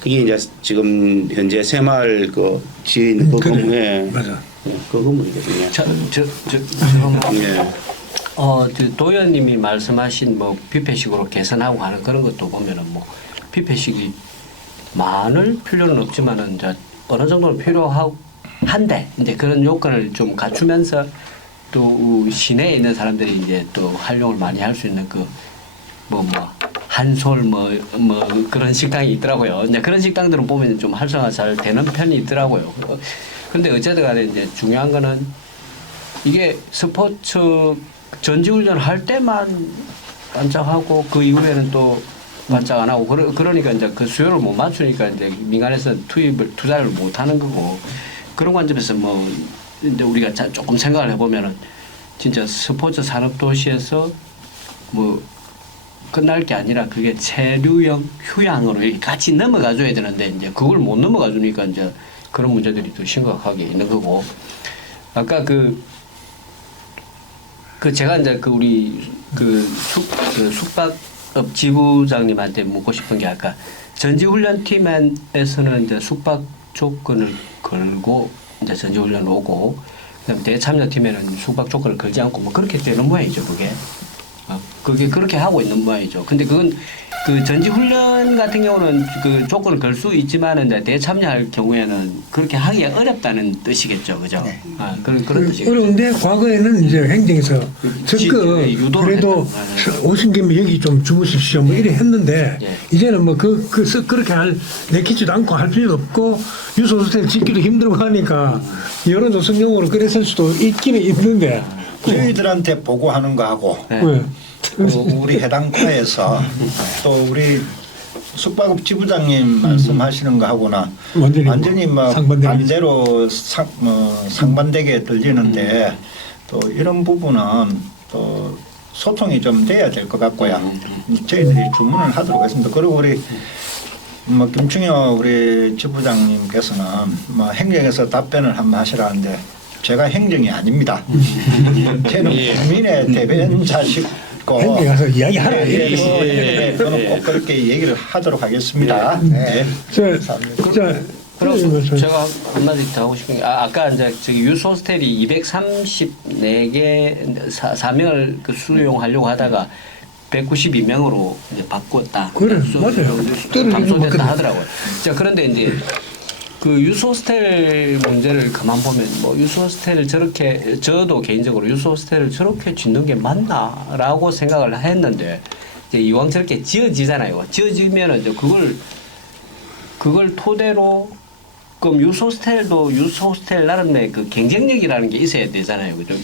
그게 이제 지금 현재 새마을 그 지에 있는 그 그래. 건물에 맞아. 그 건물이거든요. 예. 저 도의원님이 말씀하신 뭐 뷔페식으로 개선하고 하는 그런 것도 보면은 뭐 뷔페식이 많을 필요는 없지만은 이제 어느 정도는 필요한데 이제 그런 요건을 좀 갖추면서 또 시내에 있는 사람들이 이제 또 활용을 많이 할 수 있는 그 뭐 한솔 뭐 그런 식당이 있더라고요. 이제 그런 식당들은 보면 좀 활성화 잘 되는 편이 있더라고요. 근데 어쨌든 간에 이제 중요한 거는 이게 스포츠 전지훈련 할 때만 반짝하고 그 이후에는 또 반짝 안 하고 그러니까 이제 그 수요를 못 맞추니까 이제 민간에서 투자를 못 하는 거고 그런 관점에서 뭐 이제 우리가 조금 생각을 해보면은 진짜 스포츠 산업 도시에서 뭐 끝날 게 아니라 그게 체류형 휴양으로 이렇게 같이 넘어가줘야 되는데 이제 그걸 못 넘어가주니까 이제 그런 문제들이 또 심각하게 있는 거고 아까 그 제가 이제 그 우리 숙박업 지부장님한테 묻고 싶은 게 아까 전지훈련팀에서는 이제 숙박 조건을 걸고 이제 전지훈련 오고 그다음에 대참여팀에는 숙박 조건을 걸지 않고 뭐 그렇게 되는 모양이죠 그게. 그게 그렇게 하고 있는 모양이죠. 근데 그건 그 전지훈련 같은 경우는 그 조건을 걸 수 있지만은 이제 대참여할 경우에는 그렇게 하기가 어렵다는 뜻이겠죠, 그죠? 네. 그런 뜻이겠죠. 어려운데 과거에는 이제 행정에서 적극 유도를 그래도 했다. 오신 김에 여기 좀 주무십시오 뭐 이래 했는데 예. 이제는 뭐 그렇게 내키지도 않고 할 필요도 없고 유소수텔 짓기도 힘들고 하니까 여러 조성용으로 그랬을 수도 있기는 있는데 저희들한테 보고하는 거하고 네. 왜? 우리 해당 과에서 또 우리 숙박업 지부장님 말씀하시는 거하고나 완전히 뭐 상반되는 반대로 상반되게 들리는데 또 이런 부분은 또 소통이 좀 돼야 될 것 같고요. 저희들이 주문을 하도록 했습니다. 그리고 우리 뭐 김충효 우리 지부장님께서는 뭐 행정에서 답변을 한번 하시라는데 제가 행정이 아닙니다. 저는 국민의 대변자식 행정 가서 이야기하라 이렇게. 저는 꼭 그렇게 얘기를 하도록 하겠습니다. 네. 자, 그리고 제가 한마디 더 하고 싶은 게 아까 이제 저기 유스 호스텔이 234개 4명을 그 수용하려고 하다가 192명으로 이제 바꿨다. 그래, 맞아요. 감소됐다 하더라고요. 자, 그런데 이제 그 유스 호스텔 문제를 그만 보면 뭐 유스 호스텔을 저렇게 저도 개인적으로 유스 호스텔을 저렇게 짓는 게 맞나라고 생각을 했는데 이제 이왕 저렇게 지어지잖아요. 지어지면은 이제 그걸 토대로 그럼 유스 호스텔도 유스 호스텔 나름의 그 경쟁력이라는 게 있어야 되잖아요. 그죠?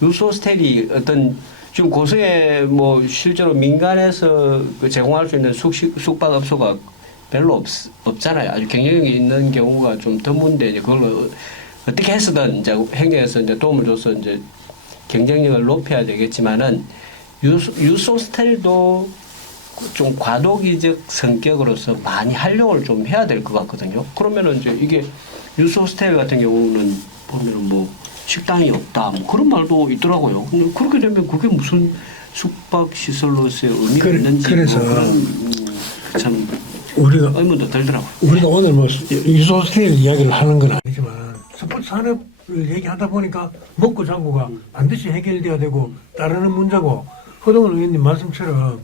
유스 호스텔이 어떤 지금 고성에 뭐 실제로 민간에서 그 제공할 수 있는 숙박업소가 별로 없잖아요. 아주 경쟁력이 있는 경우가 좀 드문데 이제 그걸 어떻게 해서든 이제 행정에서 이제 도움을 줘서 이제 경쟁력을 높여야 되겠지만은 유스 호스텔도 좀 과도기적 성격으로서 많이 활용을 좀 해야 될 것 같거든요. 그러면은 이제 이게 유스 호스텔 같은 경우는 보면은 뭐 식당이 없다 뭐 그런 말도 있더라고요. 근데 그렇게 되면 그게 무슨 숙박 시설로서의 의미가 있는지 그래서 뭐 그런 참 우리가 의문도 들더라고요. 우리가 오늘 뭐 유스 호스텔 이야기를 하는 건 아니지만 스포츠 산업을 얘기하다 보니까 먹고 자고가 반드시 해결돼야 되고 따르는 문제고 허동원 의원님 말씀처럼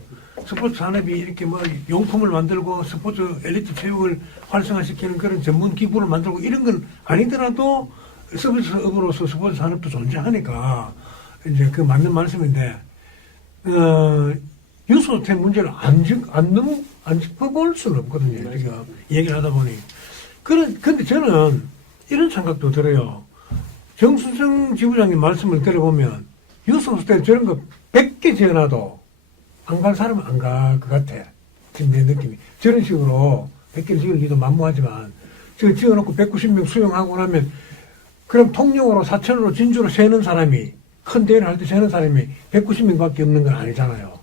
스포츠 산업이 이렇게 뭐 용품을 만들고 스포츠 엘리트 체육을 활성화시키는 그런 전문 기구를 만들고 이런 건 아니더라도 서비스업으로서 스포츠 산업도 존재하니까 이제 그 맞는 말씀인데 유스 호텔 문제를 안 짚어볼 수는 없거든요. 우리가 얘기를 하다 보니. 근데 저는 이런 생각도 들어요. 정수정 지부장님 말씀을 들어보면 유스 호텔 저런 거 100개 지어놔도 안 갈 사람은 안 갈 것 같아. 지금 내 느낌이. 저런 식으로 100개를 지을 리도 만무하지만 저 지어놓고 190명 수용하고 나면 그럼 통영으로 사천으로 진주로 세는 사람이 큰 대회를 할 때 세는 사람이 190명밖에 없는 건 아니잖아요.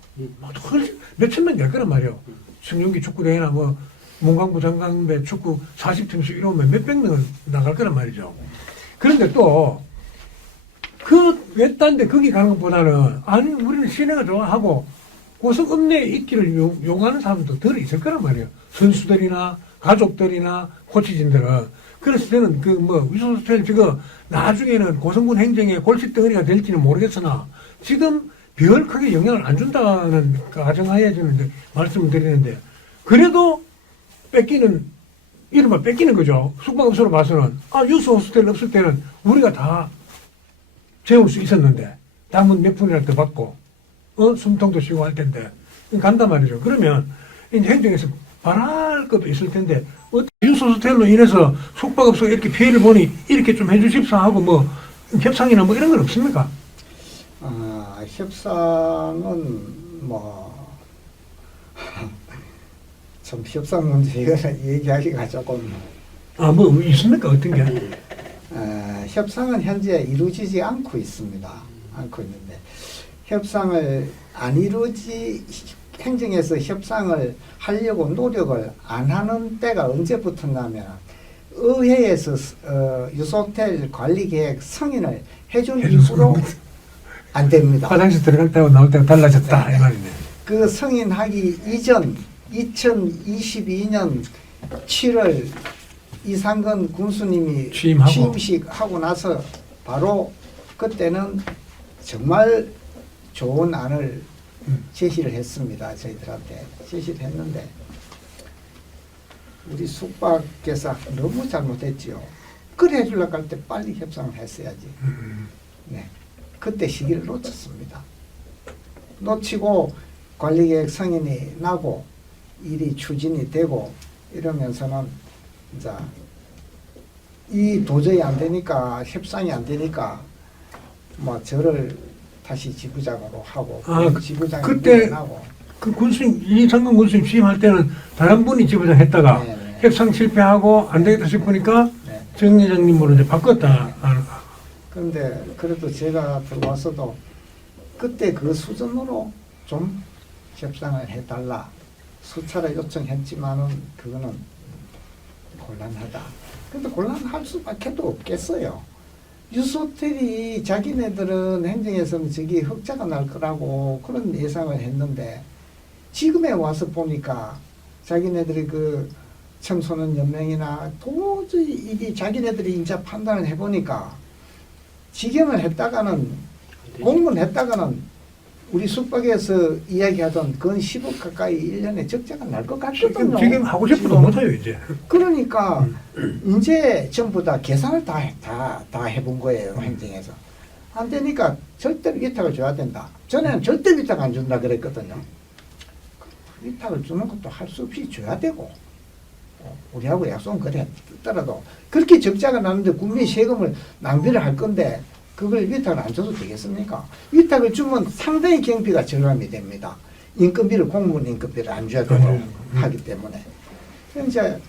몇천 명 될 거란 말이에요. 청룡기 축구대회나 뭐 문광부 장강배 축구 40팀씩 이러면 몇백 명은 나갈 거란 말이죠. 그런데 또 그 외딴데 거기 가는 것보다는 아니 우리는 시내가 좋아하고 고성 읍내에 있기를 용하는 사람도 덜 있을 거란 말이에요. 선수들이나 가족들이나 코치진들은. 그래서 저는 그 뭐 위소호텔 저거 나중에는 고성군 행정의 골칫덩어리가 될지는 모르겠으나 지금 별 크게 영향을 안 준다는 가정하에 저는 이제 말씀을 드리는데 그래도 이른바 뺏기는 거죠. 숙박업소로 봐서는 유스 호스텔 없을 때는 우리가 다 재울 수 있었는데 담은 몇 푼이라도 더 받고 숨통도 쉬고 할 텐데 간단 말이죠. 그러면 이제 행정에서 바랄 것도 있을 텐데 유스 호스텔로 인해서 숙박업소가 이렇게 피해를 보니 이렇게 좀 해주십사 하고 뭐 협상이나 뭐 이런 건 없습니까? 협상은 좀 협상 문제 이거는 얘기하기가 조금 뭐 있습니까? 어떤 게? 협상은 현재 이루어지지 않고 있습니다. 않고 있는데 협상을 안 행정에서 협상을 하려고 노력을 안 하는 때가 언제부터냐면 의회에서 유스호텔 관리계획 승인을 해준 이후로 안 됩니다. 화장실 들어갈 때하고 나올 때가 달라졌다 이 말이네. 그 승인하기 이전 2022년 7월 이상근 군수님이 취임식 하고 나서 바로 그때는 정말 좋은 안을 제시를 했습니다. 저희들한테 제시를 했는데 우리 숙박계사 너무 잘못했지요. 그래 해주려고 할 때 빨리 협상을 했어야지. 네, 그때 시기를 놓쳤습니다. 놓치고 관리계획 승인이 나고 일이 추진이 되고 이러면서는 이제 이 도저히 안 되니까 협상이 안 되니까 뭐 저를 다시 지부장으로 하고 지부장이 그때 하고 그 군수님 이상근 군수님 취임할 때는 다른 분이 지부장 했다가 네네. 협상 실패하고 안 되겠다 싶으니까 네. 정 회장님으로 이제 바꿨다. 그런데 그래도 제가 들어와서도 그때 그 수준으로 좀 협상을 해달라 수차례 요청했지만은 그거는 곤란하다. 근데 곤란할 수밖에 또 없겠어요. 유스호텔이 자기네들은 행정에서는 저기 흑자가 날 거라고 그런 예상을 했는데 지금에 와서 보니까 자기네들이 그 청소년 연맹이나 도저히 이게 자기네들이 이제 판단을 해보니까 직영을 했다가는 공무원 했다가는 우리 숙박에서 이야기하던 건 10억 가까이 1년에 적자가 날 것 같거든요. 지금 하고 싶어도 못해요 이제. 그러니까 이제 전부 다 계산을 다 해본 거예요. 행정에서. 안 되니까 절대로 위탁을 줘야 된다. 전에는 절대 위탁 안 준다 그랬거든요. 위탁을 주는 것도 할 수 없이 줘야 되고 우리하고 약속은 그래 했더라도 그렇게 적자가 나는데 국민 세금을 낭비를 할 건데 그걸 위탁을 안 줘도 되겠습니까? 위탁을 주면 상당히 경비가 절감이 됩니다. 인건비를 공무원 인건비를 안 줘야 되고 하기 때문에 이제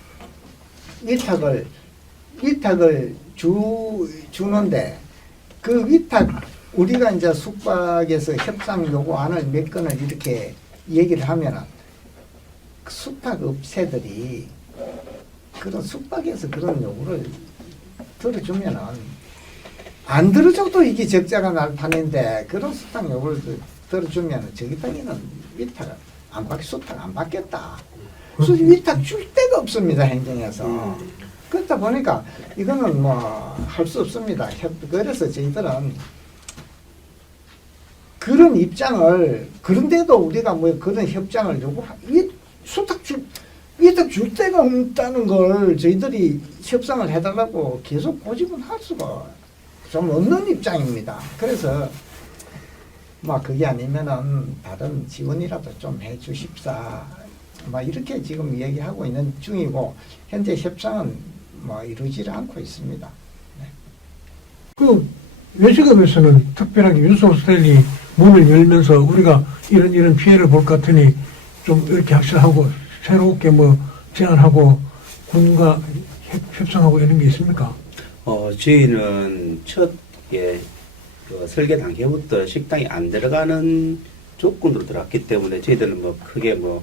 위탁을 주는데 그 위탁 우리가 이제 숙박에서 협상 요구안을 몇 건을 이렇게 얘기를 하면은 그 숙박업체들이 그런 숙박에서 그런 요구를 들어주면은 안 들어줘도 이게 적자가 날 판인데 그런 숙박 요구를 들어주면은 저기 땅에는 위탁을 안 받기 숙박 안 받겠다. 그래서 위탁 줄 데가 없습니다 행정에서. 그렇다 보니까 이거는 뭐 할 수 없습니다. 그래서 저희들은 그런 입장을 그런데도 우리가 뭐 그런 협상을 위탁 줄 데가 없다는 걸 저희들이 협상을 해달라고 계속 고집은 할 수가 좀 없는 입장입니다. 그래서 뭐 그게 아니면은 다른 지원이라도 좀 해주십사. 뭐 이렇게 지금 이야기하고 있는 중이고 현재 협상은 뭐 이루어지지 않고 있습니다. 네. 그 외식업에서는 특별하게 윤소 호스텔이 문을 열면서 우리가 이런 피해를 볼 것 같으니 좀 이렇게 확실하고 새롭게 뭐 제안하고 군과 협상하고 이런 게 있습니까? 저희는 첫 그 설계 단계부터 식당이 안 들어가는 조건으로 들어갔기 때문에 저희들은 뭐 크게 뭐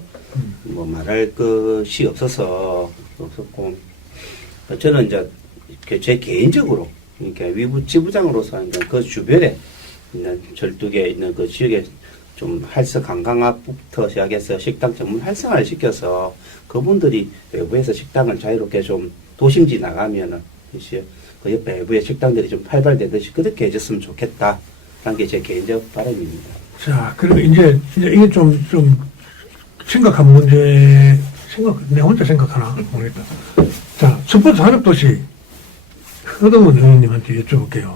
말할 것이 없었고 저는 이제 제 개인적으로 그러니까 위부 지부장으로서 그 주변에 있는 12개 있는 그 지역에 좀 활성 관광업부터 시작해서 식당 전문 활성화를 시켜서 그분들이 외부에서 식당을 자유롭게 좀 도심지 나가면은 이제 그 옆에 외부의 식당들이 좀 활발되듯이 그렇게 해줬으면 좋겠다라는 게 제 개인적 바람입니다. 자, 그리고 이제 이게 좀 심각한 문제, 내 혼자 생각하나 모르겠다. 자, 스포츠 산업도시 허동원 의원님한테 여쭤볼게요.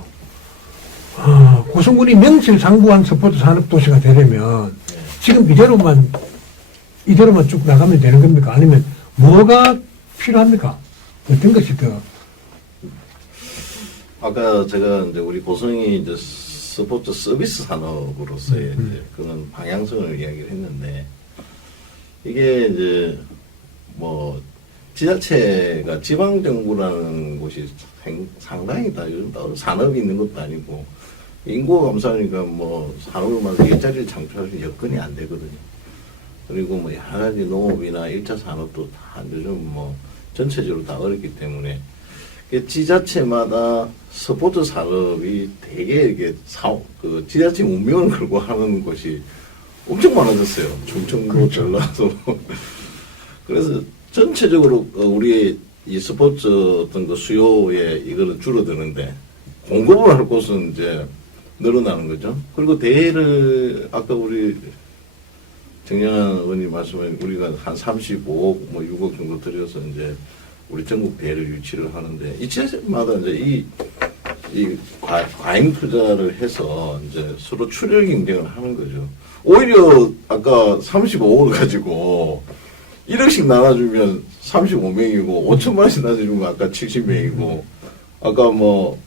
고성군이 명실상부한 스포츠 산업도시가 되려면 지금 이대로만 쭉 나가면 되는 겁니까? 아니면 뭐가 필요합니까? 어떤 것이 더? 아까 제가 이제 우리 고성이 이제 스포츠 서비스 산업으로서의 이제 그런 방향성을 이야기를 했는데 이게 이제 뭐 지자체가 지방 정부라는 곳이 상당히 다 요즘 따로 산업이 있는 것도 아니고 인구가 감소하니까 뭐 산업을 만들어 일자리를 창출할 수 여건이 안 되거든요. 그리고 뭐 여러 가지 농업이나 1차 산업도 다 요즘 뭐 전체적으로 다 어렵기 때문에 지자체마다 스포츠 산업이 되게 이렇게 그 지자체 운명을 걸고 하는 곳이 엄청 많아졌어요. 충청도, 그렇죠. 전라도. 그래서 전체적으로 우리 이 스포츠 어떤 그 수요에 이거는 줄어드는데 공급을 할 곳은 이제 늘어나는 거죠. 그리고 대회를 아까 우리 정영환 의원님 말씀하신 우리가 한 35억 뭐 6억 정도 들여서 이제 우리 전국 대회를 유치를 하는데 이 지자체마다 이제 이 과잉 투자를 해서 이제 서로 출혈 경쟁을 하는 거죠. 오히려 아까 35억을 가지고 1억씩 나눠주면 35명이고 5천만 원씩 나눠주면 아까 70명이고 아까 뭐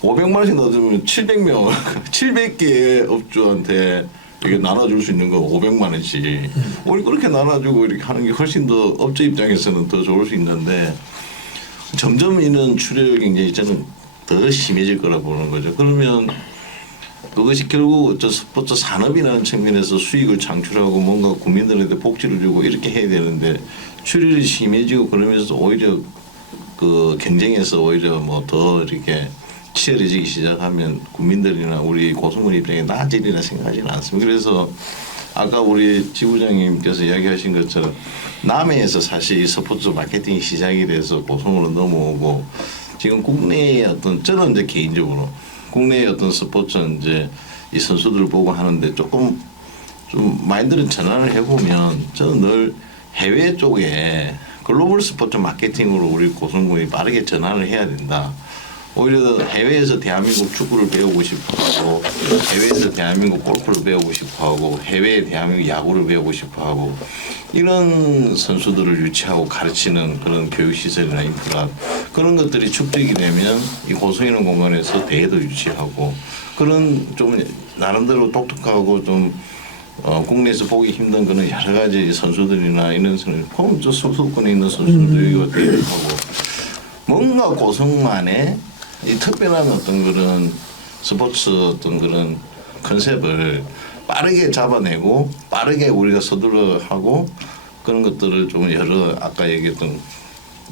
500만 원씩 나눠주면 700명 700개 업주한테 이게 나눠줄 수 있는 거 500만 원씩 우리 그렇게 나눠주고 이렇게 하는 게 훨씬 더 업주 입장에서는 더 좋을 수 있는데 점점 이런 출혈 경쟁이 저는 더 심해질 거라 보는 거죠. 그러면 그것이 결국 저 스포츠 산업이라는 측면에서 수익을 창출하고 뭔가 국민들한테 복지를 주고 이렇게 해야 되는데 출혈이 심해지고 그러면서 오히려 그 경쟁에서 오히려 뭐 더 이렇게 치열해지기 시작하면 국민들이나 우리 고성군 입장에 나아지리라 생각하지는 않습니다. 그래서 아까 우리 지부장님께서 이야기하신 것처럼 남해에서 사실 이 스포츠 마케팅 시작이 돼서 고성으로 넘어오고 지금 국내의 어떤 저는 이제 개인적으로 국내의 어떤 스포츠 이제 이 선수들 보고 하는데 조금 좀 마인드를 전환을 해보면 저는 늘 해외 쪽에 글로벌 스포츠 마케팅으로 우리 고성군이 빠르게 전환을 해야 된다. 오히려 해외에서 대한민국 축구를 배우고 싶어하고 해외에서 대한민국 골프를 배우고 싶어하고 해외에 대한민국 야구를 배우고 싶어하고 이런 선수들을 유치하고 가르치는 그런 교육시설이나 인프라 그런 것들이 축적이 되면 이 고성이라는 공간에서 대회도 유치하고 그런 좀 나름대로 독특하고 좀 국내에서 보기 힘든 그런 여러 가지 선수들이나 이런 선수들, 저 수도권에 있는 선수들과 대회를 하고 뭔가 고성만의 이 특별한 어떤 그런 스포츠 어떤 그런 컨셉을 빠르게 잡아내고 빠르게 우리가 서둘러 하고 그런 것들을 좀 여러 아까 얘기했던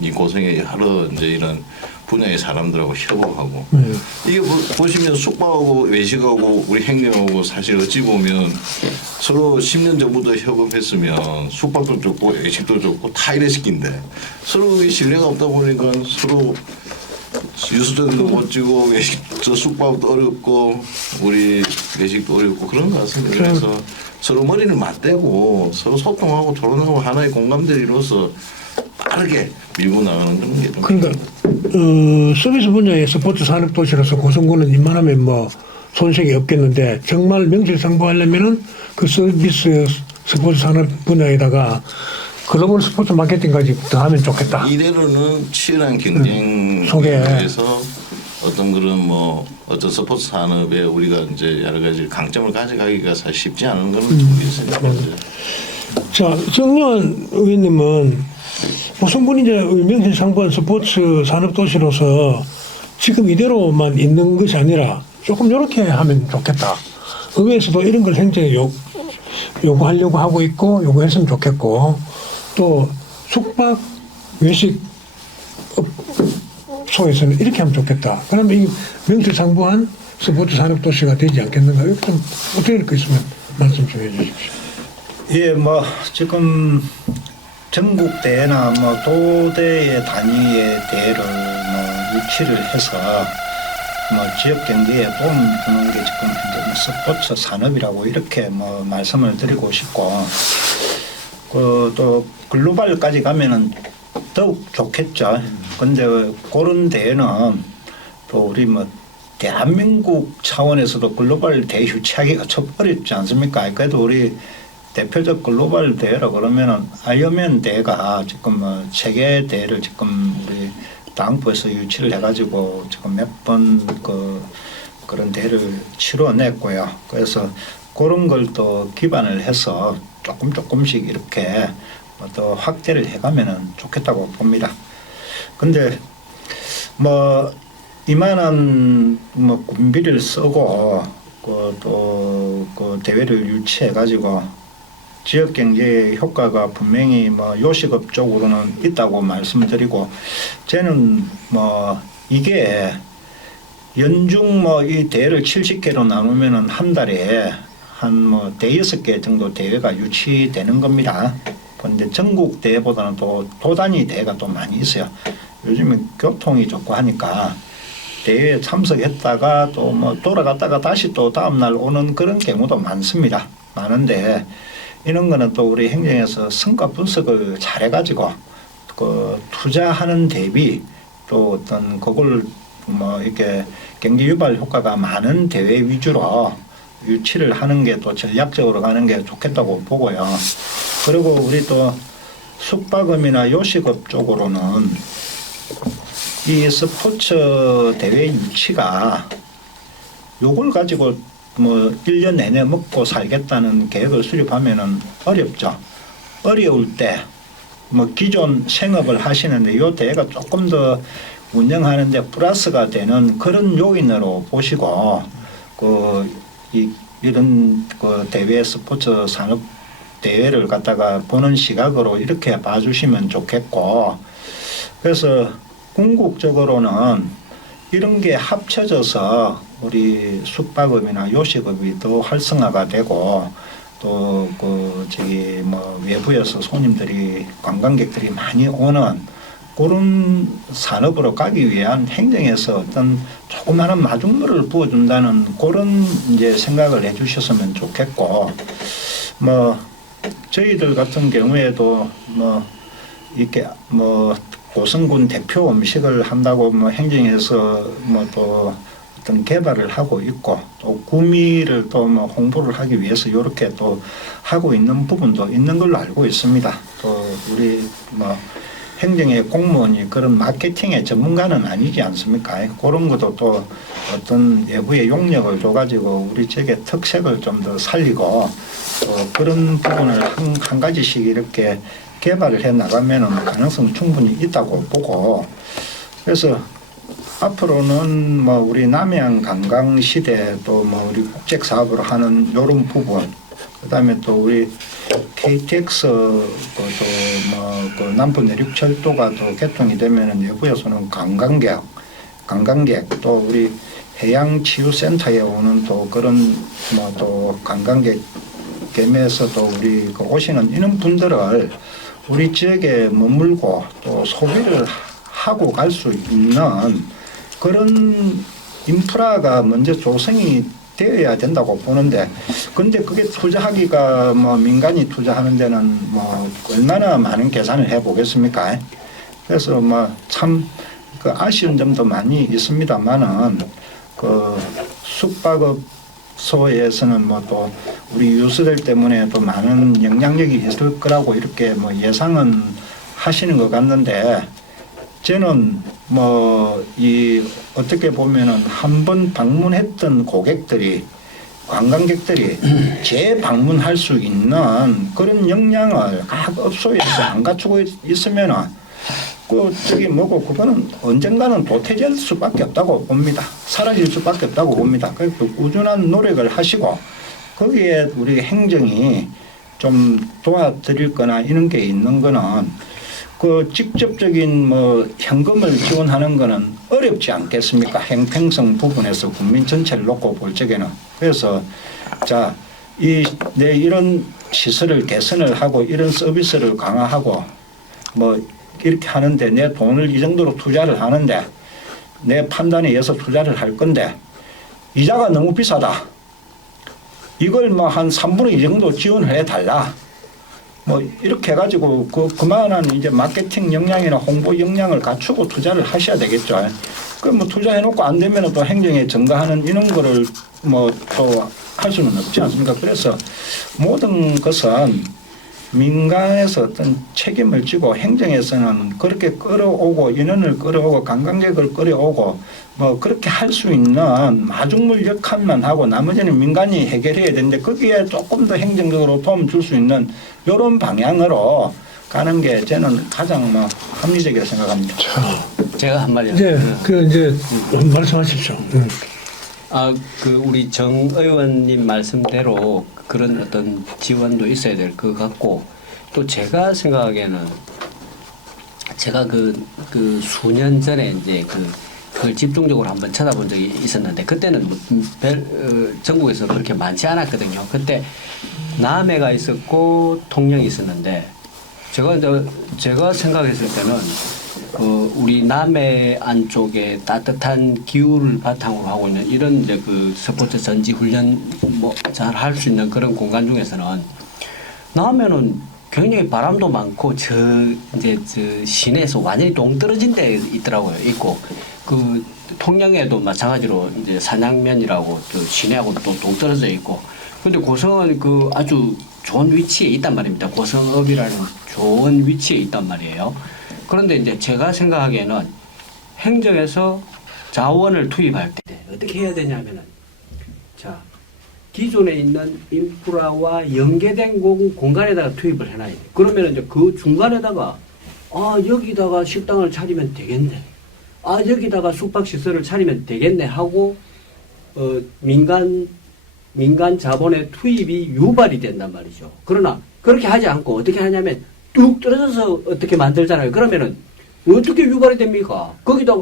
이 고성의 여러 이제 이런 분야의 사람들하고 협업하고 이게 보시면 숙박하고 외식하고 우리 행정하고 사실 어찌 보면 서로 10년 전부터 협업했으면 숙박도 좋고 외식도 좋고 다 이래식인데 서로 신뢰가 없다 보니까 서로 유수적인 거 멋지고 외식 저 숙박도 어렵고 우리 외식도 어렵고 그런 것 같습니다. 그래서 서로 머리를 맞대고 서로 소통하고 토론하고 하나의 공감대를 이루어서 빠르게 밀고 나가는 그런 게 좀. 그러니까 서비스 분야의 스포츠 산업 도시로서 고성군은 웬만하면 뭐 손색이 없겠는데 정말 명실상부하려면은 그 서비스 스포츠 산업 분야에다가 글로벌 스포츠 마케팅까지 더하면 좋겠다. 이대로는 치열한 경쟁 속에서 어떤 그런 뭐 어떤 스포츠 산업에 우리가 이제 여러 가지 강점을 가져가기가 사실 쉽지 않은 건 모르겠습니다. 자, 정요한 의원님은 고성군이 이제 명실상부한 스포츠 산업 도시로서 지금 이대로만 있는 것이 아니라 조금 이렇게 하면 좋겠다. 의회에서도 이런 걸 굉장히 요구하려고 하고 있고 요구했으면 좋겠고 또 숙박 외식 업소에서는 이렇게 하면 좋겠다. 그러면 이 명실상부한 스포츠 산업 도시가 되지 않겠는가? 이렇게 좀 어떻게 될 거 있으면 말씀 좀 해주십시오. 예, 뭐 지금 전국 대회나 뭐 도대의 단위의 대회를 뭐 유치를 해서 뭐 지역 경제에 도움 주는 게 지금 현재 뭐 스포츠 산업이라고 이렇게 뭐 말씀을 드리고 싶고 그 또 글로벌까지 가면은 더욱 좋겠죠. 근데 그런 대회는 또 우리 뭐 대한민국 차원에서도 글로벌 대회 유치하기가 좀 어렵지 않습니까? 그래도 우리 대표적 글로벌 대회라 그러면은 아이언맨 대회가 지금 뭐 세계 대회를 지금 우리 당부에서 유치를 해가지고 지금 몇 번 그런 대회를 치러냈고요. 그래서 그런 걸 또 기반을 해서 조금씩 이렇게 더 확대를 해가면은 좋겠다고 봅니다. 근데 뭐 이만한 뭐 군비를 쓰고 그 대회를 유치해가지고 지역 경제의 효과가 분명히 뭐 요식업 쪽으로는 있다고 말씀드리고 저는 뭐 이게 연중 뭐 이 대회를 70개로 나누면은 한 달에 한 뭐 대여섯 개 정도 대회가 유치되는 겁니다. 그런데 전국 대회보다는 또 도단위 대회가 또 많이 있어요. 요즘에 교통이 좋고 하니까 대회에 참석했다가 또 뭐 돌아갔다가 다시 또 다음 날 오는 그런 경우도 많습니다. 많은데 이런 거는 또 우리 행정에서 성과 분석을 잘해가지고 그 투자하는 대비 또 어떤 그걸 뭐 이렇게 경제 유발 효과가 많은 대회 위주로 유치를 하는 게 또 전략적으로 가는 게 좋겠다고 보고요. 그리고 우리 또 숙박업이나 요식업 쪽으로는 이 스포츠 대회 유치가 요걸 가지고 뭐 1년 내내 먹고 살겠다는 계획을 수립하면은 어렵죠. 어려울 때 뭐 기존 생업을 하시는데 요 대회가 조금 더 운영하는데 플러스가 되는 그런 요인으로 보시고 이런 그 대회 스포츠 산업 대회를 갖다가 보는 시각으로 이렇게 봐주시면 좋겠고 그래서 궁극적으로는 이런 게 합쳐져서 우리 숙박업이나 요식업이 더 활성화가 되고 또 그 저기 뭐 외부에서 손님들이 관광객들이 많이 오는 그런 산업으로 가기 위한 행정에서 어떤 조그마한 마중물을 부어준다는 그런 이제 생각을 해주셨으면 좋겠고, 뭐 저희들 같은 경우에도 뭐 이렇게 뭐 고성군 대표 음식을 한다고 뭐 행정에서 뭐 또 어떤 개발을 하고 있고, 또 구미를 또 뭐 홍보를 하기 위해서 이렇게 또 하고 있는 부분도 있는 걸로 알고 있습니다. 또 우리 뭐 행정의 공무원이 그런 마케팅의 전문가는 아니지 않습니까? 그런 것도 또 어떤 외부의 용역을 줘가지고 우리 지역의 특색을 좀 더 살리고, 또 그런 부분을 한 가지씩 이렇게 개발을 해 나가면은 가능성 충분히 있다고 보고, 그래서 앞으로는 뭐 우리 남해안 관광 시대 또 뭐 우리 국책 사업으로 하는 이런 부분, 그다음에 또 우리 KTX 또뭐그 남부 내륙철도가 또 개통이 되면은 내부에서는 관광객 또 우리 해양치유센터에 오는 또 그런 뭐 또 관광객 겸해서 또 우리 그 오시는 이런 분들을 우리 지역에 머물고 또 소비를 하고 갈 수 있는 그런 인프라가 먼저 조성이 되어야 된다고 보는데, 근데 그게 투자하기가 뭐 민간이 투자하는 데는 뭐 얼마나 많은 계산을 해 보겠습니까? 그래서 뭐 참 그 아쉬운 점도 많이 있습니다만은 그 숙박업소에서는 뭐 또 우리 유수들 때문에 또 많은 영향력이 있을 거라고 이렇게 뭐 예상은 하시는 것 같는데, 저는 뭐 이 어떻게 보면은 한 번 방문했던 고객들이 관광객들이 재방문할 수 있는 그런 역량을 각 업소에서 안 갖추고 있으면은 그 저기 뭐고 그거는 언젠가는 도태될 수밖에 없다고 봅니다. 사라질 수밖에 없다고 봅니다. 그래서 꾸준한 노력을 하시고 거기에 우리 행정이 좀 도와드릴 거나 이런 게 있는 거는 그 직접적인 뭐 현금을 지원하는 거는 어렵지 않겠습니까? 행평성 부분에서 국민 전체를 놓고 볼 적에는. 그래서 자, 이런 시설을 개선을 하고 이런 서비스를 강화하고 뭐 이렇게 하는데 내 돈을 이 정도로 투자를 하는데 내 판단에 의해서 투자를 할 건데 이자가 너무 비싸다. 이걸 뭐 한 3분의 2 정도 지원을 해달라. 뭐 이렇게 해가지고 그만한 이제 마케팅 역량이나 홍보 역량을 갖추고 투자를 하셔야 되겠죠. 그럼 뭐 투자해놓고 안 되면 또 행정에 전가하는 이런 거를 뭐 또 할 수는 없지 않습니까? 그래서 모든 것은 민간에서 어떤 책임을 지고 행정에서는 그렇게 끌어오고 인원을 끌어오고 관광객을 끌어오고 뭐 그렇게 할 수 있는 마중물 역할만 하고 나머지는 민간이 해결해야 되는데 거기에 조금 더 행정적으로 도움 줄 수 있는 이런 방향으로 가는 게 저는 가장 뭐 합리적이라고 생각합니다. 제가 한 마디. 이제 이제 말씀하십시오. 그 우리 정 의원님 말씀대로 그런 어떤 지원도 있어야 될 것 같고, 또 제가 생각하기에는 제가 그 수년 전에 이제 그걸 집중적으로 한번 찾아본 적이 있었는데, 그때는 전국에서 그렇게 많지 않았거든요. 그때 남해가 있었고 통영이 있었는데, 제가 생각했을 때는 우리 남해안 쪽에 따뜻한 기후를 바탕으로 하고 있는 이런 이제 그 스포츠 전지 훈련 뭐 잘 할 수 있는 그런 공간 중에서는 남해는 굉장히 바람도 많고 저 시내에서 완전히 동떨어진 데 있더라고요. 있고 그 통영에도 마찬가지로 이제 산양면이라고 저 시내하고 또 동떨어져 있고, 근데 고성은 그 아주 좋은 위치에 있단 말입니다. 고성읍이라는 좋은 위치에 있단 말이에요. 그런데 이제 제가 생각하기에는 행정에서 자원을 투입할 때 어떻게 해야 되냐면은, 자, 기존에 있는 인프라와 연계된 공간에다가 투입을 해놔야 돼. 그러면 이제 그 중간에다가 여기다가 식당을 차리면 되겠네. 여기다가 숙박시설을 차리면 되겠네 하고 민간 자본의 투입이 유발이 된단 말이죠. 그러나 그렇게 하지 않고 어떻게 하냐면 뚝 떨어져서 어떻게 만들잖아요. 그러면은 어떻게 유발이 됩니까? 거기다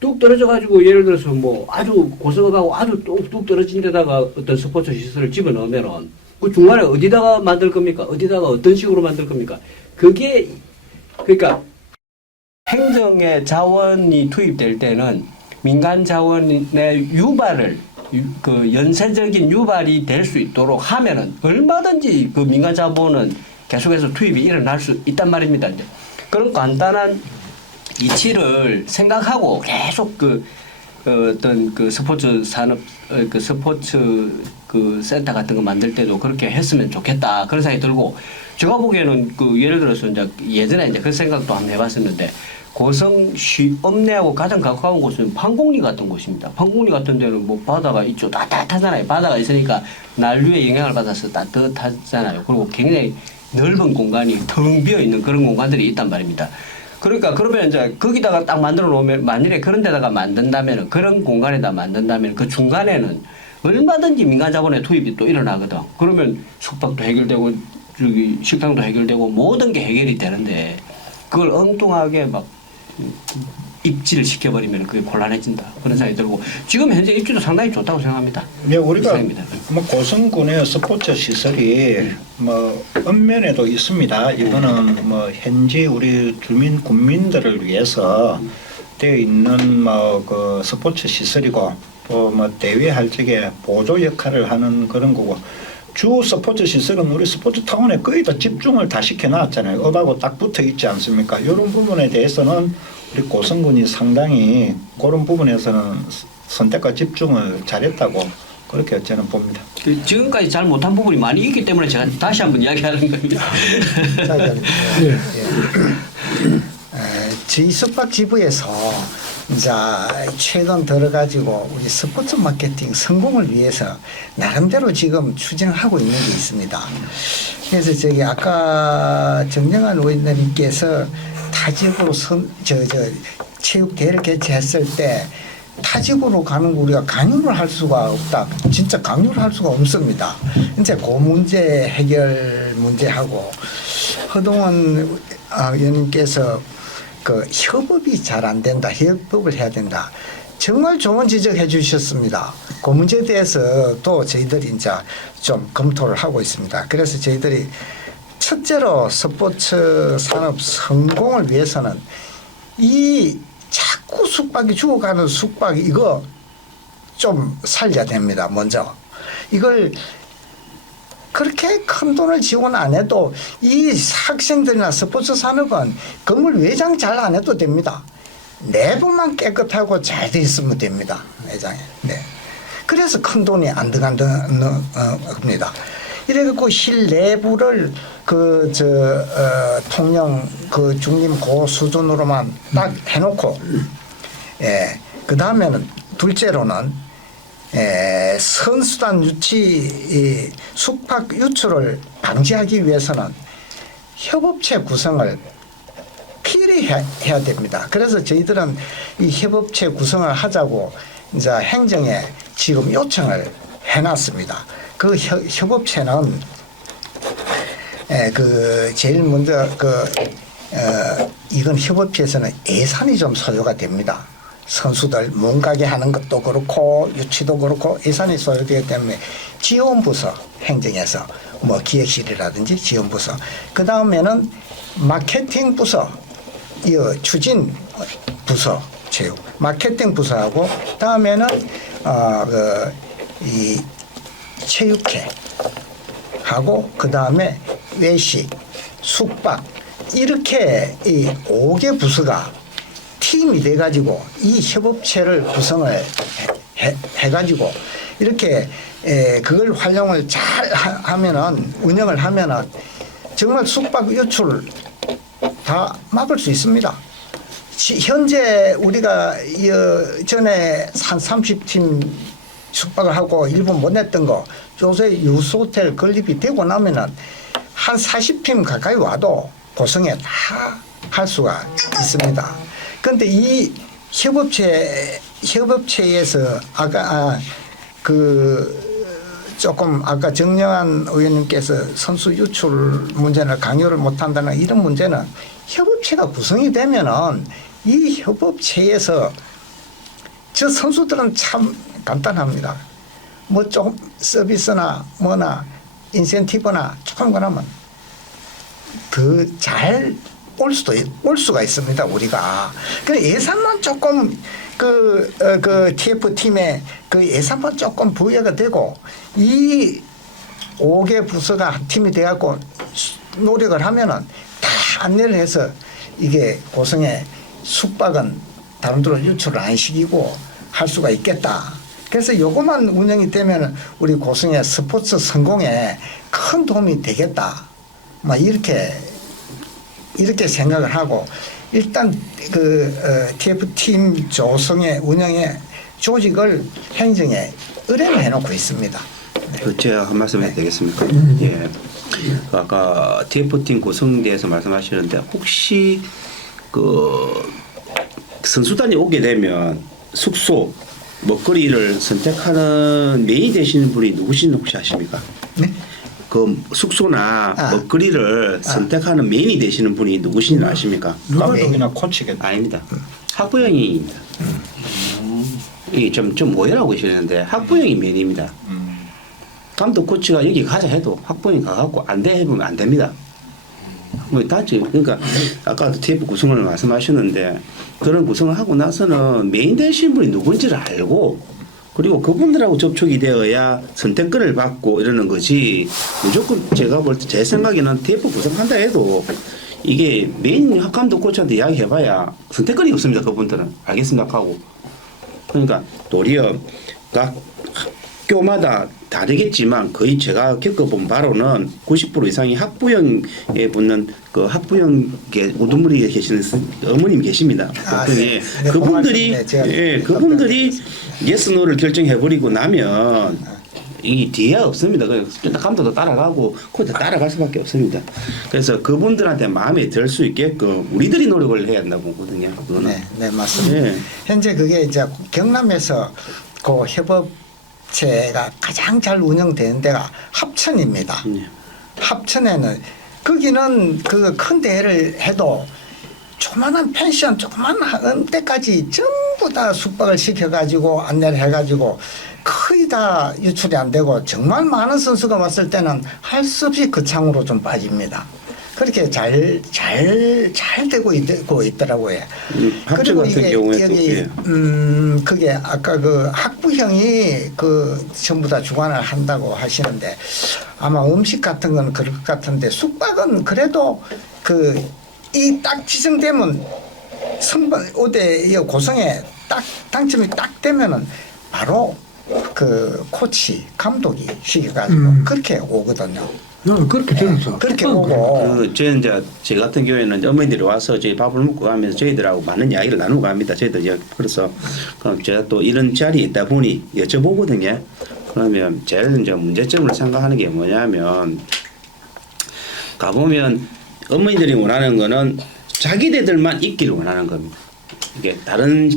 뚝 떨어져가지고 예를 들어서 뭐 아주 고성하고 아주 뚝 떨어진 데다가 어떤 스포츠 시설을 집어넣으면은 그 중간에 어디다가 만들 겁니까? 어디다가 어떤 식으로 만들 겁니까? 그게 그러니까 행정의 자원이 투입될 때는 민간 자원의 유발을 그 연쇄적인 유발이 될 수 있도록 하면은 얼마든지 그 민간 자본은 계속해서 투입이 일어날 수 있단 말입니다. 이제 그런 간단한 이치를 생각하고 계속 그 어떤 그 스포츠 산업 그 스포츠 그 센터 같은 거 만들 때도 그렇게 했으면 좋겠다 그런 생각이 들고 제가 보기에는 그 예를 들어서 이제 예전에 이제 그 생각도 한번 해봤었는데 고성시 읍내하고 가장 가까운 곳은 판공리 같은 곳입니다. 판공리 같은 데는 뭐 바다가 있죠. 따뜻하잖아요. 바다가 있으니까 난류의 영향을 받아서 따뜻하잖아요. 그리고 굉장히 넓은 공간이 텅 비어 있는 그런 공간들이 있단 말입니다. 그러니까 그러면 이제 거기다가 딱 만들어 놓으면 만일에 그런 데다가 만든다면 그런 공간에다 만든다면 그 중간에는 얼마든지 민간 자본의 투입이 또 일어나거든. 그러면 숙박도 해결되고 저기 식당도 해결되고 모든 게 해결이 되는데 그걸 엉뚱하게 막 입지를 시켜버리면 그게 곤란해진다 그런 생각이 들고 지금 현재 입지도 상당히 좋다고 생각합니다. 네, 우리가 이상입니다. 뭐 고성군의 스포츠 시설이 뭐 읍면에도 있습니다. 이거는 뭐 현지 우리 주민 군민들을 위해서 되어 있는 뭐 그 스포츠 시설이고 또 뭐 대회할 적에 보조 역할을 하는 그런 거고. 주 스포츠 시설은 우리 스포츠 타운에 거의 다 집중을 다 시켜놨잖아요. 업하고 딱 붙어 있지 않습니까? 이런 부분에 대해서는 우리 고성군이 상당히 그런 부분에서는 선택과 집중을 잘했다고 그렇게 저는 봅니다. 지금까지 잘 못한 부분이 많이 있기 때문에 제가 다시 한번 이야기하는 겁니다. 네. 저희 숙박지부에서 이제 최근 들어가지고 우리 스포츠 마케팅 성공을 위해서 나름대로 지금 추진하고 있는 게 있습니다. 그래서 저기 아까 정정환 의원님께서 타지역으로 체육대회를 개최했을 때 타지구로 가는 거 우리가 강요를 할 수가 없다. 진짜 강요를 할 수가 없습니다. 이제 그 문제 해결 문제하고 허동원 의원님께서 그 협업이 잘 안 된다. 협업을 해야 된다. 정말 좋은 지적해 주셨습니다. 그 문제에 대해서 또 저희들이 이제 좀 검토를 하고 있습니다. 그래서 저희들이 첫째로 스포츠 산업 성공을 위해서는 이 자꾸 숙박이 죽어가는 숙박 이거 좀 살려야 됩니다. 먼저 이걸 그렇게 큰 돈을 지원 안 해도 이 학생들이나 스포츠 산업은 건물 외장 잘 안 해도 됩니다. 내부만 깨끗하고 잘 돼 있으면 됩니다. 외장에. 네. 그래서 큰 돈이 안 들어간다는 겁니다. 이래갖고 실내부를 통영 중림 고 수준으로만 딱 해놓고, 예. 그 다음에는 둘째로는 선수단 유치, 숙박 유출을 방지하기 위해서는 협업체 구성을 필히 해야 됩니다. 그래서 저희들은 이 협업체 구성을 하자고 이제 행정에 지금 요청을 해놨습니다. 그 협업체는 제일 먼저 이건 협업체에서는 예산이 좀 소요가 됩니다. 선수들 몸가게 하는 것도 그렇고 유치도 그렇고 예산이 소요되기 때문에 지원부서 행정에서 뭐 기획실이라든지 지원부서 그 다음에는 마케팅 부서 이 추진 부서 체육 마케팅 부서하고 다음에는 이 체육회 하고 그 다음에 외식 숙박 이렇게 이 5개 부서가 팀이 돼가지고 이 협업체를 구성을 해가지고 이렇게 그걸 활용을 잘 하면은 운영을 하면은 정말 숙박 유출 다 막을 수 있습니다. 현재 우리가 전에 한 30팀 숙박을 하고 일본 못 냈던 거 요새 유스호텔 건립이 되고 나면은 한 40팀 가까이 와도 고성에 다 할 수가 있습니다. 그런데 이 협업체에서 조금 아까 정영환 의원님께서 선수 유출 문제는 강요를 못한다는 이런 문제는 협업체가 구성이 되면은 이 협업체에서 저 선수들은 참 간단합니다. 뭐 좀 서비스나 뭐나 인센티브나 조금 그러면 더 잘 올 수가 있습니다. 우리가 그 예산만 조금 그 TF 팀에 그 예산만 조금 부여가 되고 이 5개 부서가 한 팀이 돼갖고 노력을 하면은 다 안내를 해서 이게 고성의 숙박은 다른 데로 유출을 안 시키고 할 수가 있겠다. 그래서 요것만 운영이 되면은 우리 고성의 스포츠 성공에 큰 도움이 되겠다. 막 이렇게 생각을 하고 일단 TF팀 조성의 운영의 조직을 행정에 의뢰를 해놓고 있습니다. 그 제가 한 말씀 해도 되겠습니까? 예. 아까 TF팀 구성에 대해서 말씀하시는데 혹시 그 선수단이 오게 되면 숙소, 먹거리를 선택하는 메인 되시는 분이 누구신지 혹시 아십니까? 네? 그 숙소나 먹거리를 선택하는 메인이 되시는 분이 누구신지 아십니까? 감독이나 코치겠다. 아닙니다. 학부형입니다. 이게 좀 오해라고 계시는데 학부형이 메인입니다. 감독 코치가 여기 가자 해도 학부형이 가갖고 안 돼 해보면 안 됩니다. 뭐 다지. 그러니까 아까도 TF 구성을 말씀하셨는데 그런 구성을 하고 나서는 메인 되신 분이 누군지를 알고 그리고 그분들하고 접촉이 되어야 선택권을 받고 이러는 거지. 무조건 제가 볼 때 제 생각에는 TF 구성한다 해도 이게 메인 감독 코치한테 이야기해봐야 선택권이 없습니다. 그분들은 알겠습니다 하고. 그러니까 도리어 각 학교마다 다르겠지만 거의 제가 겪어본 바로는 90% 이상이 학부형에 붙는 그 학부형 우두머리에 계시는 어머님 계십니다. 네. 그분들이 예스 노를 결정해버리고 나면 이 뒤에 없습니다. 감독도 따라가고 코치도 따라갈 수밖에 없습니다. 그래서 그분들한테 마음에 들 수 있게끔 우리들이 노력을 해야 한다고 보거든요. 그거는. 네, 맞습니다. 네. 현재 그게 이제 경남에서 그 협업체가 가장 잘 운영되는 데가 합천입니다. 합천에는 거기는 그 큰 대회를 해도 조그만한 펜션 조그만한 데까지 전부 다 숙박을 시켜가지고 안내를 해가지고 거의 다 유출이 안 되고 정말 많은 선수가 왔을 때는 할 수 없이 거창으로 좀 빠집니다. 그렇게 잘 되고 있더라고요. 합천 같은 경우에도 여기 그게 아까 그 학부형이 그 전부 다 주관을 한다고 하시는데 아마 음식 같은 건 그럴 것 같은데 숙박은 그래도 그 이 딱 지정되면 선발 5대 고성에 딱 당첨이 딱 되면은 바로 그 코치 감독이 시켜가지고 그렇게 오거든요. 그렇게 들었어. 그렇게 오고. 제 같은 경우에는 어머니들이 와서 저희 밥을 먹고 가면서 저희들하고 많은 이야기를 나누고 갑니다. 저희들 그래서 그럼 제가 또 이런 자리에 있다 보니 여쭤보거든요. 그러면 제일 이제 문제점을 생각하는 게 뭐냐면 가보면 어머니들이 원하는 거는 자기네들만 있기를 원하는 겁니다. 이게 다른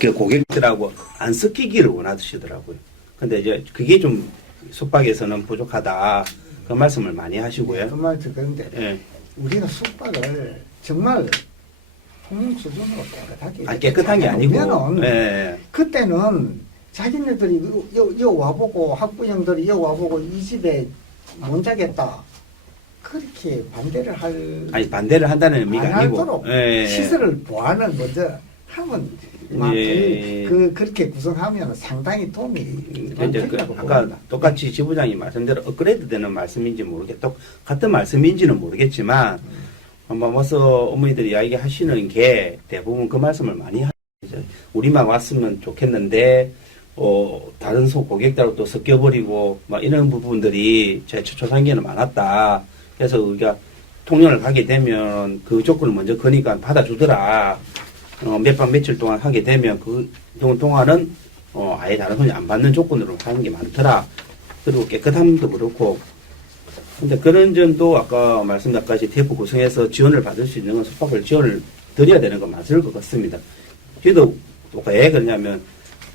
그 고객들하고 안 섞이기를 원하시더라고요. 근데 이제 그게 좀 숙박에서는 부족하다. 그 말씀을 많이 하시고요. 그 말도 그런데 예. 우리가 숙박을 정말 통영 수준으로 깨끗하게 깨끗한 게 아니고. 그러면은 예. 그때는 자기네들이 여 와보고 학부형들이 여 와보고 이 집에 못 자겠다. 그렇게 반대를 반대를 한다는 의미가 안 아니고. 하도록 예. 시설을 보완을 먼저 하면 예. 그렇게 구성하면 상당히 도움이 이제 된다고 아까 봅니다. 똑같이 지부장이 말씀대로 업그레이드 되는 말씀인지 같은 말씀인지는 모르겠지만 한번 와서 어머니들이 이야기 하시는 게 대부분 그 말씀을 많이 하죠. 우리만 왔으면 좋겠는데 다른 고객들하고 또 섞여버리고 막 이런 부분들이 제 초창기에는 많았다. 그래서 우리가 통영을 가게 되면 그 조건을 먼저 거니까 받아주더라. 몇 밤 며칠 동안 하게 되면 그 동안은 아예 다른 손이 안 받는 조건으로 하는 게 많더라. 그리고 깨끗함도 그렇고. 근데 그런 점도 아까 말씀드렸다시피 TF 구성해서 지원을 받을 수 있는 건 숙박을 지원을 드려야 되는 건 맞을 것 같습니다. 저도 왜 그러냐면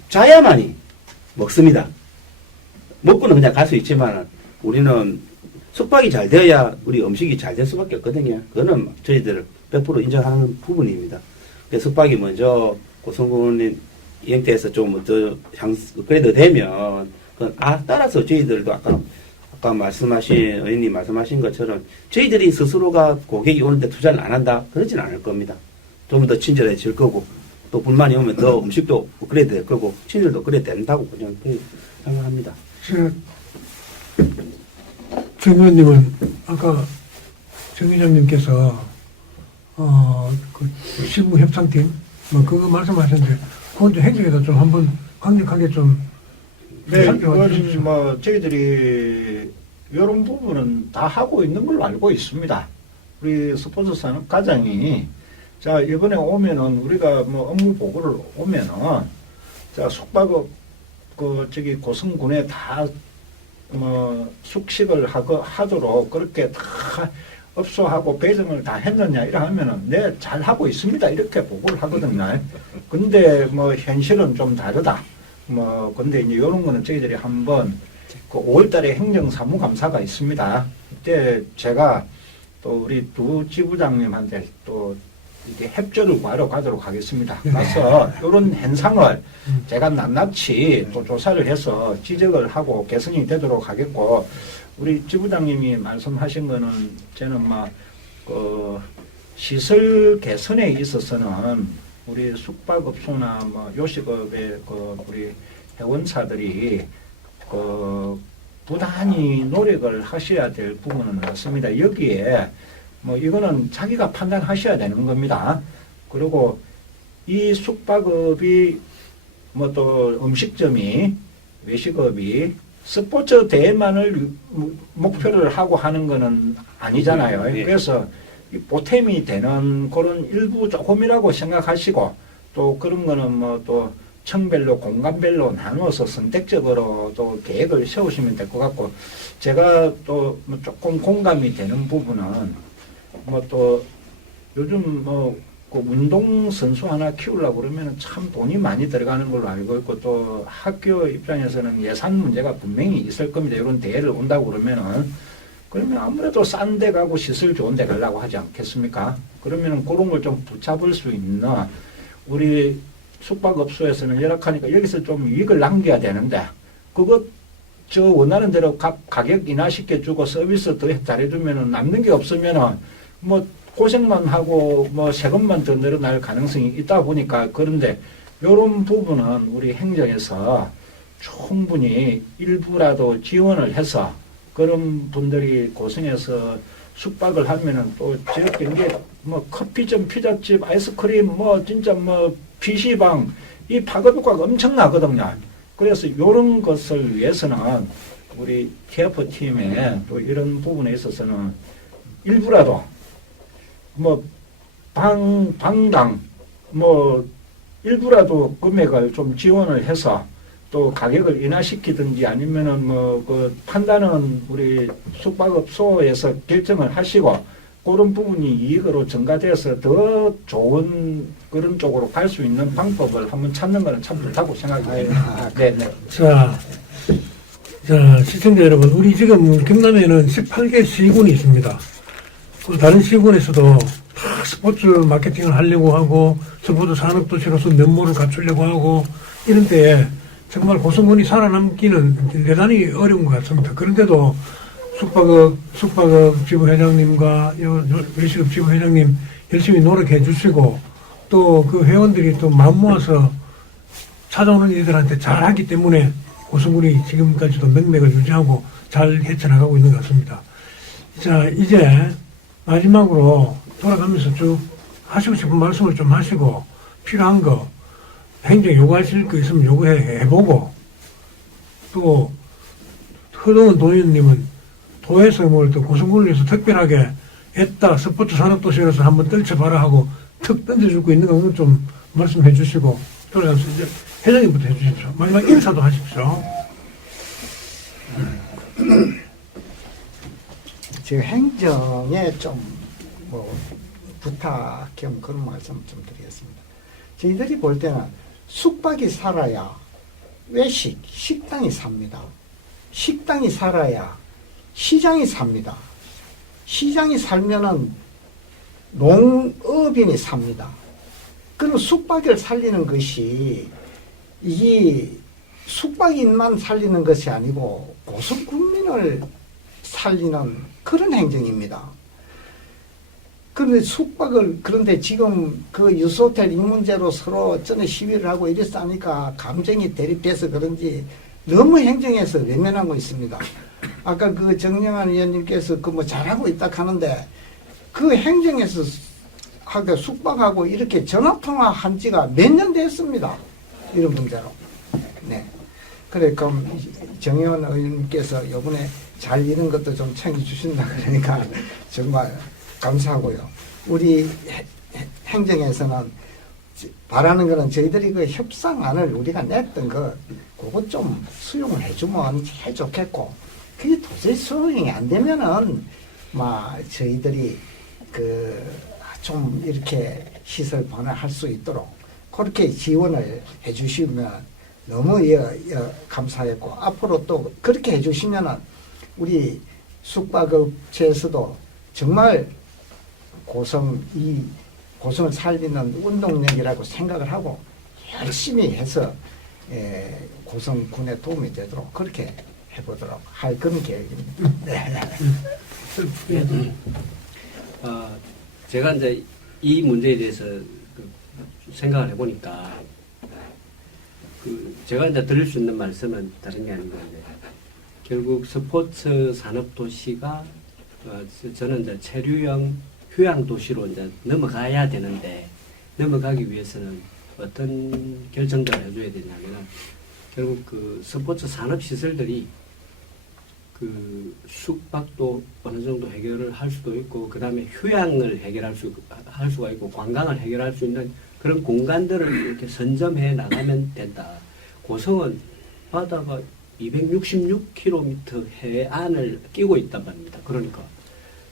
자야만이 먹습니다. 먹고는 그냥 갈 수 있지만 우리는 숙박이 잘 되어야 우리 음식이 잘 될 수밖에 없거든요. 그거는 저희들 100% 인정하는 부분입니다. 숙박이 먼저 고성군 형태에서 좀 더 업그레이드 되면 따라서 저희들도 아까 아까 말씀하신 의원님 말씀하신 것처럼 저희들이 스스로가 고객이 오는데 투자를 안 한다 그러진 않을 겁니다. 좀 더 친절해질 거고 또 불만이 오면 더 음식도 업그레이드 될 거고 친절도 업그레이드 된다고 그냥 생각합니다. 정 의원님은 아까 정 회장님께서 그 시부 협상팀 뭐 그거 말씀하셨는데 그건 좀 행정에서 좀 한번 강력하게 좀 네, 살펴봐 이건 주십시오. 뭐 저희들이 이런 부분은 다 하고 있는 걸로 알고 있습니다. 우리 스포츠 산업과장이 자 이번에 오면은 우리가 뭐 업무 보고를 오면은 자 숙박업 저기 고성군에 다 뭐 숙식을 하도록 그렇게 다 업소하고 배정을 다 했느냐 이래 하면은 네 잘 하고 있습니다 이렇게 보고를 하거든요. 근데 뭐 현실은 좀 다르다. 뭐 근데 이제 이런 거는 저희들이 한번 그 5월달에 행정사무감사가 있습니다. 그때 제가 또 우리 두 지부장님한테 또 이렇게 협조를 구하러 가도록 하겠습니다. 가서 이런 현상을 제가 낱낱이 또 조사를 해서 지적을 하고 개선이 되도록 하겠고 우리 지부장님이 말씀하신 거는 저는 그 시설 개선에 있어서는 우리 숙박업소나 뭐 요식업의 그 우리 회원사들이 그 부단히 노력을 하셔야 될 부분은 맞습니다. 여기에 뭐 이거는 자기가 판단하셔야 되는 겁니다. 그리고 이 숙박업이 뭐 또 음식점이 외식업이 스포츠 대회만을 목표를 하고 하는 거는 아니잖아요. 예. 그래서 이 보탬이 되는 그런 일부 조금이라고 생각하시고 또 그런 거는 뭐 또 층별로 공간별로 나누어서 선택적으로 또 계획을 세우시면 될 것 같고 제가 또 뭐 조금 공감이 되는 부분은 뭐 또 요즘 뭐 그 운동 선수 하나 키우려고 그러면 참 돈이 많이 들어가는 걸로 알고 있고 또 학교 입장에서는 예산 문제가 분명히 있을 겁니다. 이런 대회를 온다고 그러면 아무래도 싼 데 가고 시설 좋은 데 가려고 하지 않겠습니까? 그러면 그런 걸 좀 붙잡을 수 있는 우리 숙박업소에서는 열악하니까 여기서 좀 이익을 남겨야 되는데 그것 저 원하는 대로 가격 인하시켜주고 서비스 더 잘해주면은 남는 게 없으면은 뭐 고생만 하고 뭐 세금만 더 늘어날 가능성이 있다 보니까 그런데 이런 부분은 우리 행정에서 충분히 일부라도 지원을 해서 그런 분들이 고생해서 숙박을 하면은 또 저렇게 이제 뭐 커피점, 피자집, 아이스크림, 뭐 진짜 뭐 PC방 이 파급 효과가 엄청나거든요. 그래서 이런 것을 위해서는 우리 TF 팀에 또 이런 부분에 있어서는 일부라도 뭐 방당 뭐 일부라도 금액을 좀 지원을 해서 또 가격을 인하시키든지 아니면은 뭐 그 판단은 우리 숙박업소에서 결정을 하시고 그런 부분이 이익으로 증가돼서 더 좋은 그런 쪽으로 갈 수 있는 방법을 한번 찾는 거는 참 좋다고 생각합니다. 네, 네. 자, 시청자 여러분, 우리 지금 경남에는 18개 시군이 있습니다. 그리고 다른 시군에서도 다 스포츠 마케팅을 하려고 하고 스포츠 산업도시로서 면모를 갖추려고 하고 이런 때에 정말 고성군이 살아남기는 대단히 어려운 것 같습니다. 그런데도 숙박업 지부회장님과 외식업 지부회장님 열심히 노력해 주시고 또 그 회원들이 또 마음 모아서 찾아오는 이들한테 잘하기 때문에 고성군이 지금까지도 명맥을 유지하고 잘 헤쳐나가고 있는 것 같습니다. 자, 이제 마지막으로 돌아가면서 쭉 하시고 싶은 말씀을 좀 하시고 필요한 거 행정 요구하실 거 있으면 요구해보고 또 허동원 도의원님은 도에서 뭘 또 고성군을 위해서 특별하게 했다 스포츠 산업도시에서 한번 떨쳐봐라 하고 턱 던져주고 있는 거 좀 말씀해 주시고 돌아가면서 이제 회장님부터 해주십시오. 마지막 인사도 하십시오. 지금 행정에 좀 뭐 부탁 겸 그런 말씀 좀 드리겠습니다. 저희들이 볼 때는 숙박이 살아야 식당이 삽니다. 식당이 살아야 시장이 삽니다. 시장이 살면은 농업인이 삽니다. 그럼 숙박을 살리는 것이 이게 숙박인만 살리는 것이 아니고 고성군민을 살리는 그런 행정입니다. 그런데 숙박을 그런데 지금 그 유스호텔 이 문제로 서로 전에 시위를 하고 이랬으니까 감정이 대립돼서 그런지 너무 행정에서 외면하고 있습니다. 아까 그 정영환 의원님께서 그 뭐 잘하고 있다 하는데 그 행정에서 하고 숙박하고 이렇게 전화 통화한 지가 몇 년 됐습니다. 이런 문제로. 네. 그래 그럼 정영환 의원님께서 이번에 잘 이런 것도 좀 챙겨 주신다 그러니까 정말 감사하고요. 우리 행정에서는 바라는 거는 저희들이 그 협상안을 우리가 냈던 거 그거 좀 수용을 해주면 제일 좋겠고 그게 도저히 수용이 안 되면은 막 저희들이 그 좀 이렇게 시설 변화할 수 있도록 그렇게 지원을 해주시면 너무 감사했고 앞으로 또 그렇게 해주시면은 우리 숙박업체에서도 정말 고성을 살리는 운동력이라고 생각을 하고 열심히 해서 고성군에 도움이 되도록 그렇게 해보도록 할 그런 계획입니다. 네. 제가 이제 이 문제에 대해서 생각을 해보니까 제가 이제 드릴 수 있는 말씀은 다른 게 아니고 결국 스포츠 산업 도시가 저는 이제 체류형 휴양 도시로 이제 넘어가야 되는데 넘어가기 위해서는 어떤 결정들을 해줘야 되냐면 결국 그 스포츠 산업 시설들이 그 숙박도 어느 정도 해결을 할 수도 있고 그 다음에 휴양을 할 수가 있고 관광을 해결할 수 있는 그런 공간들을 이렇게 선점해 나가면 된다. 고성은 바다가 266km 해안을 끼고 있단 말입니다. 그러니까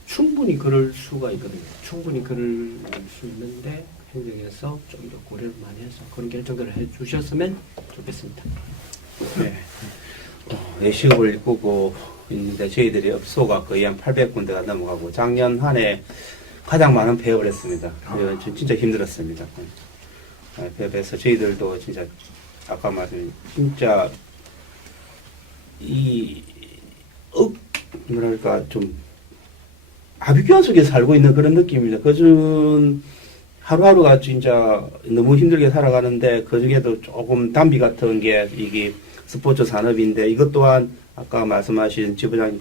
충분히 그럴 수가 있거든요. 충분히 그럴 수 있는데 행정에서 좀 더 고려를 많이 해서 그런 결정들을 해 주셨으면 좋겠습니다. 네. 예식을 꾸고 있는데 저희들이 업소가 거의 한 800군데가 넘어가고 작년 한 해 가장 많은 폐업을 했습니다. 그래서 진짜 힘들었습니다. 폐업해서 저희들도 진짜 아까 말씀 진짜 뭐랄까 좀 아비규환 속에 살고 있는 그런 느낌입니다. 그중 하루하루가 진짜 너무 힘들게 살아가는데 그 중에도 조금 단비 같은 게 이게 스포츠 산업인데 이것 또한 아까 말씀하신 지부장,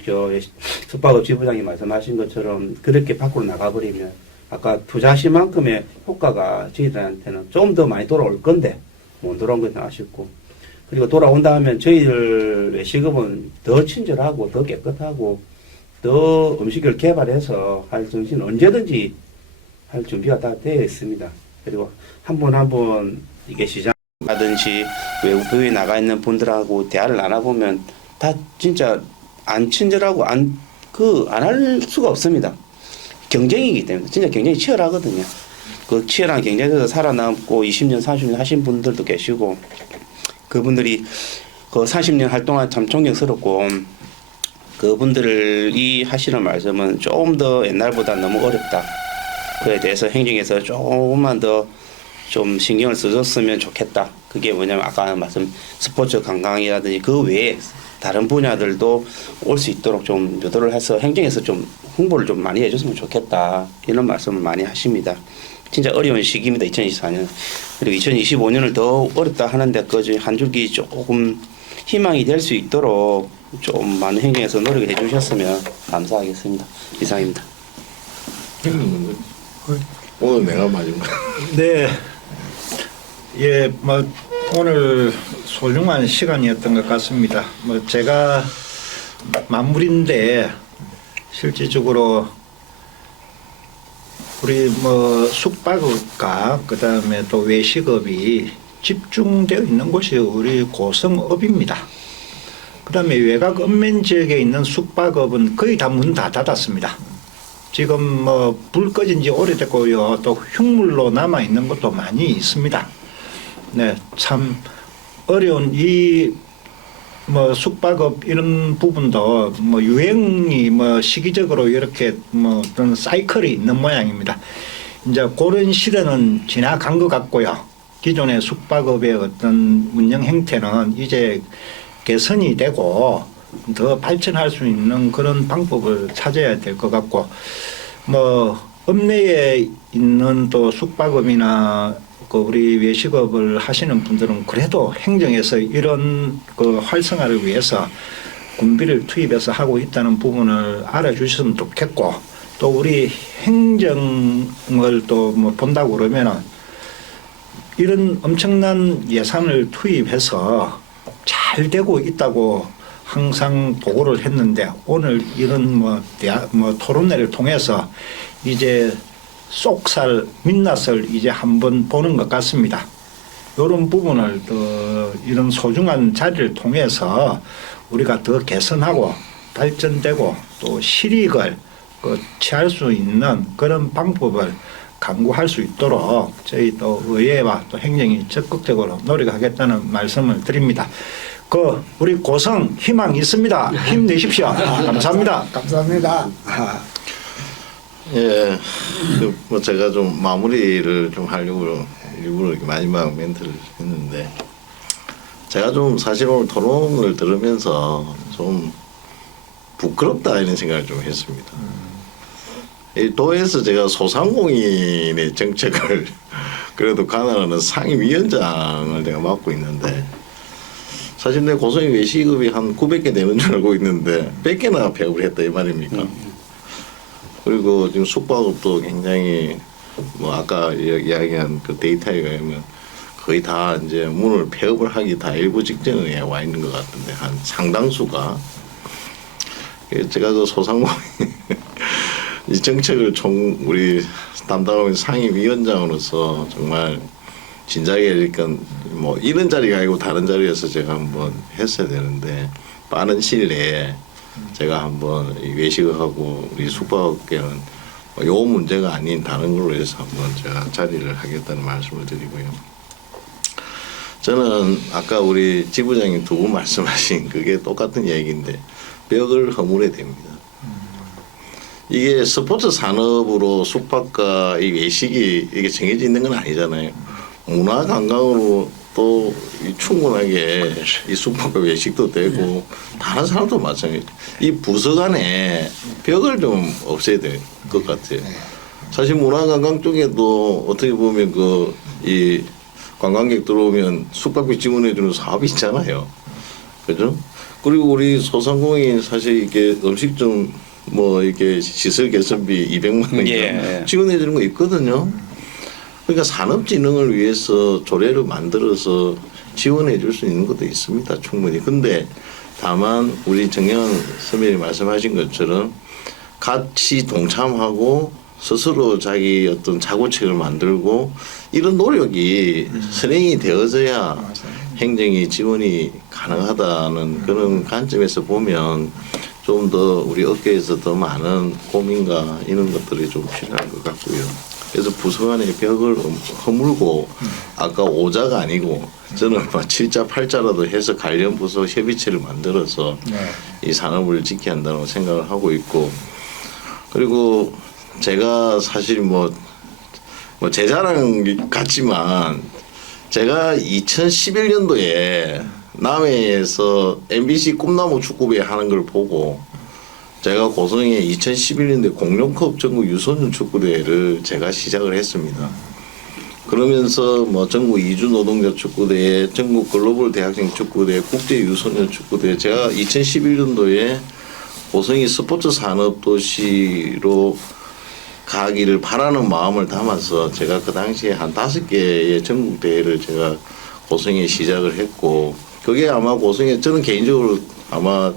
숙박업 지부장이 말씀하신 것처럼 그렇게 밖으로 나가버리면 아까 투자하신 만큼의 효과가 저희들한테는 좀 더 많이 돌아올 건데 못 돌아온 것은 아쉽고 그리고 돌아온다 하면 저희들 외식업은 더 친절하고 더 깨끗하고 더 음식을 개발해서 할 정신 언제든지 할 준비가 다 되어 있습니다. 그리고 한 분 한 분 이게 시장하든지 외국에 나가 있는 분들하고 대화를 나눠보면 다 진짜 안 친절하고 안 할 수가 없습니다. 경쟁이기 때문에 진짜 경쟁이 치열하거든요. 그 치열한 경쟁에서 살아남고 20년, 30년 하신 분들도 계시고 그분들이 그 30년 활동한 참 존경스럽고 그분들이 하시는 말씀은 조금 더 옛날보다 너무 어렵다. 그에 대해서 행정에서 조금만 더 좀 신경을 써줬으면 좋겠다. 그게 뭐냐면 아까 말씀 스포츠 관광이라든지 그 외에 다른 분야들도 올 수 있도록 좀 유도를 해서 행정에서 좀 홍보를 좀 많이 해줬으면 좋겠다. 이런 말씀을 많이 하십니다. 진짜 어려운 시기입니다. 2024년. 그리고 2025년을 더 어렵다 하는데 그중 한 줄기 조금 희망이 될 수 있도록 좀 많은 행정에서 노력을 해주셨으면 감사하겠습니다. 이상입니다. 오늘 내가 마지막. 네. 예, 뭐 오늘 소중한 시간이었던 것 같습니다. 뭐 제가 마무리인데 실질적으로 우리 뭐 숙박업과 그다음에 또 외식업이 집중되어 있는 곳이 우리 고성업입니다. 그다음에 외곽 읍면 지역에 있는 숙박업은 거의 다 문 다 닫았습니다. 지금 뭐 불 꺼진 지 오래됐고요. 또 흉물로 남아 있는 것도 많이 있습니다. 네, 참 어려운 이 뭐 숙박업 이런 부분도 뭐 유행이 뭐 시기적으로 이렇게 뭐 어떤 사이클이 있는 모양입니다. 이제 그런 시대는 지나간 것 같고요. 기존의 숙박업의 어떤 운영 행태는 이제 개선이 되고 더 발전할 수 있는 그런 방법을 찾아야 될 것 같고, 뭐 읍내에 있는 또 숙박업이나 그 우리 외식업을 하시는 분들은 그래도 행정에서 이런 그 활성화를 위해서 군비를 투입해서 하고 있다는 부분을 알아주셨으면 좋겠고, 또 우리 행정을 또 뭐 본다고 그러면은 이런 엄청난 예산을 투입해서 잘 되고 있다고 항상 보고를 했는데, 오늘 이런 뭐 토론회를 통해서 이제 쏙살 민낯을 이제 한번 보는 것 같습니다. 이런 부분을 또 이런 소중한 자리를 통해서 우리가 더 개선하고 발전되고 또 실익을 취할 수 있는 그런 방법을 강구할 수 있도록 저희 또 의회와 또 행정이 적극적으로 노력하겠다는 말씀을 드립니다. 우리 고성 희망 있습니다. 힘내십시오. 감사합니다. 감사합니다. 예, 뭐 제가 좀 마무리를 좀 하려고 일부러 이렇게 마지막 멘트를 했는데, 제가 좀 사실 오늘 토론을 들으면서 좀 부끄럽다 이런 생각을 좀 했습니다. 이 도에서 제가 소상공인의 정책을 그래도 관할하는 상임위원장을 내가 맡고 있는데, 사실 내 고성이 외식업이 한 900개 되는 줄 알고 있는데 100개나 폐업을 했다 이 말입니까? 그리고 지금 숙박업도 굉장히 뭐 아까 이야기한 그 데이터에 의하면 거의 다 이제 문을 폐업을 하기 다 일부 직전에 와 있는 것 같은데, 한 상당수가. 제가 그 소상공인 이 정책을 우리 담당하는 상임위원장으로서 정말 진작에 그러니까 뭐 이런 자리가 아니고 다른 자리에서 제가 한번 했어야 되는데, 빠른 시일 내에 제가 한번 이 외식하고 우리 숙박업계는 요 문제가 아닌 다른 걸로 해서 한번 제가 자리를 하겠다는 말씀을 드리고요. 저는 아까 우리 지부장님 두 분 말씀하신 그게 똑같은 얘기인데, 벽을 허물어야 됩니다. 이게 스포츠 산업으로 숙박과 이 외식이 이게 정해져 있는 건 아니잖아요. 문화 관광으로 또 충분하게 이 숙박과 외식도 되고 다른 사람도 마찬가지. 이 부서 간에 벽을 좀 없애야 될 것 같아요. 사실 문화 관광 쪽에도 어떻게 보면 이 관광객 들어오면 숙박비 지원해 주는 사업이 있잖아요. 그죠? 그리고 우리 소상공인 사실 이게 음식점 뭐 이게 시설 개선비 200만 원 지원해 주는 거 있거든요. 그러니까 산업진흥을 위해서 조례를 만들어서 지원해 줄 수 있는 것도 있습니다. 충분히. 근데 다만 우리 정영 선배님 말씀하신 것처럼 같이 동참하고 스스로 자기 어떤 자구책을 만들고 이런 노력이 선행이 되어져야 행정이 지원이 가능하다는 그런 관점에서 보면 좀 더 우리 업계에서 더 많은 고민과 이런 것들이 좀 필요할 것 같고요. 그래서 부서 간의 벽을 허물고 아까 5자가 아니고 저는 7자, 8자라도 해서 관련 부서 협의체를 만들어서 이 산업을 지켜야 한다고 생각을 하고 있고, 그리고 제가 사실 뭐 제 자랑 같지만 제가 2011년도에 남해에서 MBC 꿈나무 축구배 하는 걸 보고 제가 고성에 2011년도에 공룡컵 전국 유소년 축구대회를 제가 시작을 했습니다. 그러면서 뭐 전국 이주 노동자 축구대회, 전국 글로벌 대학생 축구대회, 국제 유소년 축구대회, 제가 2011년도에 고성이 스포츠 산업 도시로 가기를 바라는 마음을 담아서 제가 그 당시에 한 5개의 전국 대회를 제가 고성에 시작을 했고, 그게 아마 고성에 저는 개인적으로 아마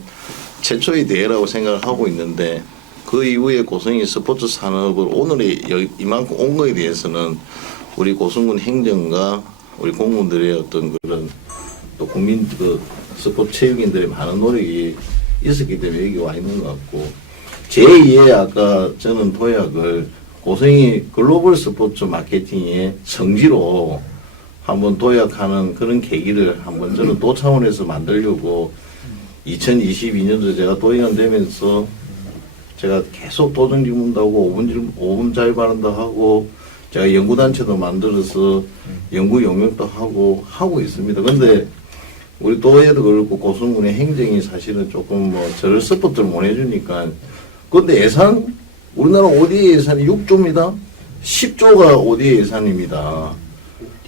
최초의 대회라고 생각을 하고 있는데, 그 이후에 고성이 스포츠 산업을 오늘의 이만큼 온 거에 대해서는 우리 고성군 행정과 우리 공무원들의 어떤 그런 또 국민 스포츠 체육인들의 많은 노력이 있었기 때문에 여기 와 있는 것 같고, 제2의 아까 저는 도약을 고성이 글로벌 스포츠 마케팅의 성지로 한번 도약하는 그런 계기를 한번 저는 도 차원에서 만들려고 2022년도에 제가 도의원 되면서 제가 계속 도정 질문도 하고 5분 잘 바른다 하고 제가 연구단체도 만들어서 연구 용역도 하고 있습니다. 근데 우리 도에도 그렇고 고성군의 행정이 사실은 조금 뭐 저를 서포트를 못 해주니까. 근데 예산 우리나라 ODA 예산이 6조입니다. 10조가 ODA 예산입니다.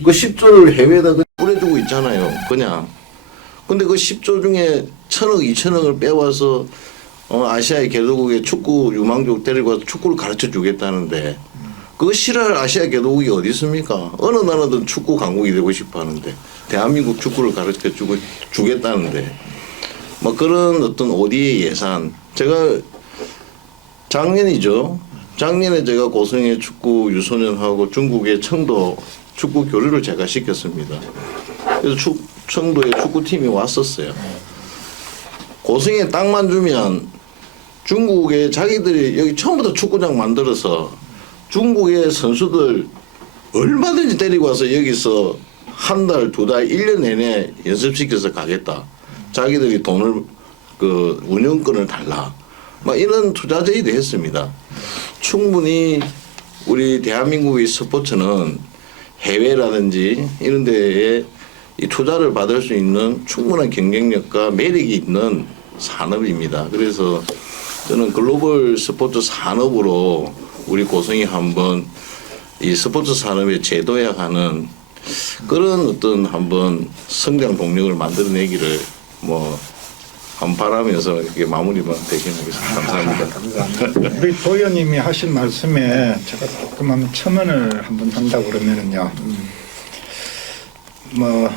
그 10조를 해외에다 뿌려주고 있잖아요. 그냥. 근데 그 10조 중에 1,000억, 2,000억을 빼와서 아시아의 개도국에 축구 유망주 데리고 와서 축구를 가르쳐 주겠다는데 그거 싫어할 아시아 개도국이 어디 있습니까? 어느 나라든 축구 강국이 되고 싶어 하는데 대한민국 축구를 가르쳐 주겠다는데 뭐 그런 어떤 ODA 예산 제가 작년이죠. 작년에 제가 고성의 축구 유소년하고 중국의 청도 축구 교류를 제가 시켰습니다. 그래서 청도에 축구팀이 왔었어요. 고성에 땅만 주면 중국에 자기들이 여기 처음부터 축구장 만들어서 중국의 선수들 얼마든지 데리고 와서 여기서 한 달, 두 달, 1년 내내 연습시켜서 가겠다. 자기들이 돈을 그 운영권을 달라. 막 이런 투자 제의도 했습니다. 충분히 우리 대한민국의 스포츠는 해외라든지 이런 데에 이 투자를 받을 수 있는 충분한 경쟁력과 매력이 있는 산업입니다. 그래서 저는 글로벌 스포츠 산업으로 우리 고성이 한번 이 스포츠 산업에 제도약하는 그런 어떤 한번 성장 동력을 만들어내기를 뭐 한번 바라면서 이렇게 마무리만 대신하겠습니다. 감사합니다. 우리 도의원님이 하신 말씀에 제가 조금 한번 첨언을 한번 한다고 그러면은요. 뭐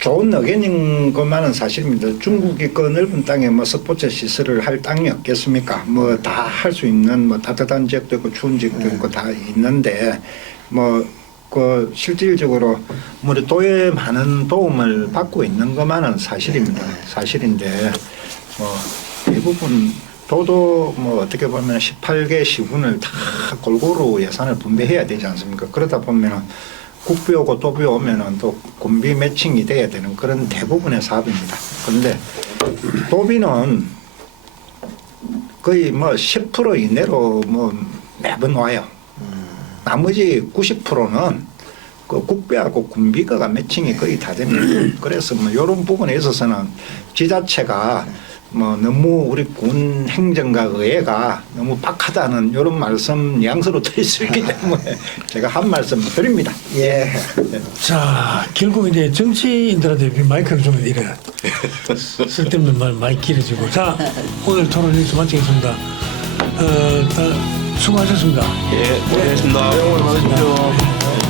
좋은 의견인 것만은 사실입니다. 중국이 그 넓은 땅에 뭐 스포츠 시설을 할 땅이 없겠습니까? 뭐 다 할 수 있는 뭐 따뜻한 지역도 있고 추운 지역도 있고 다 있는데 뭐 그 실질적으로 우리 도에 많은 도움을 받고 있는 것만은 사실입니다. 사실인데 뭐 대부분 도도 뭐 어떻게 보면 18개 시군을 다 골고루 예산을 분배해야 되지 않습니까? 그러다 보면은 국비 오고 도비 오면은 또 군비 매칭이 돼야 되는 그런 대부분의 사업입니다. 그런데 도비는 거의 뭐 10% 이내로 뭐 매번 와요. 나머지 90%는 그 국비하고 군비가 매칭이 거의 다 됩니다. 그래서 뭐 이런 부분에 있어서는 지자체가 뭐 너무 우리 군 행정과 의회가 너무 빡하다는 이런 말씀 뉘앙스로 드릴 수 있기 때문에 제가 한 말씀 드립니다. 예. 자, 결국 이제 정치인들한테 마이크를 좀 이래 쓸데없는 말 많이 길어지고. 자, 오늘 토론 여기서 마치겠습니다. 다 수고하셨습니다. 예, 고생했습니다. 네.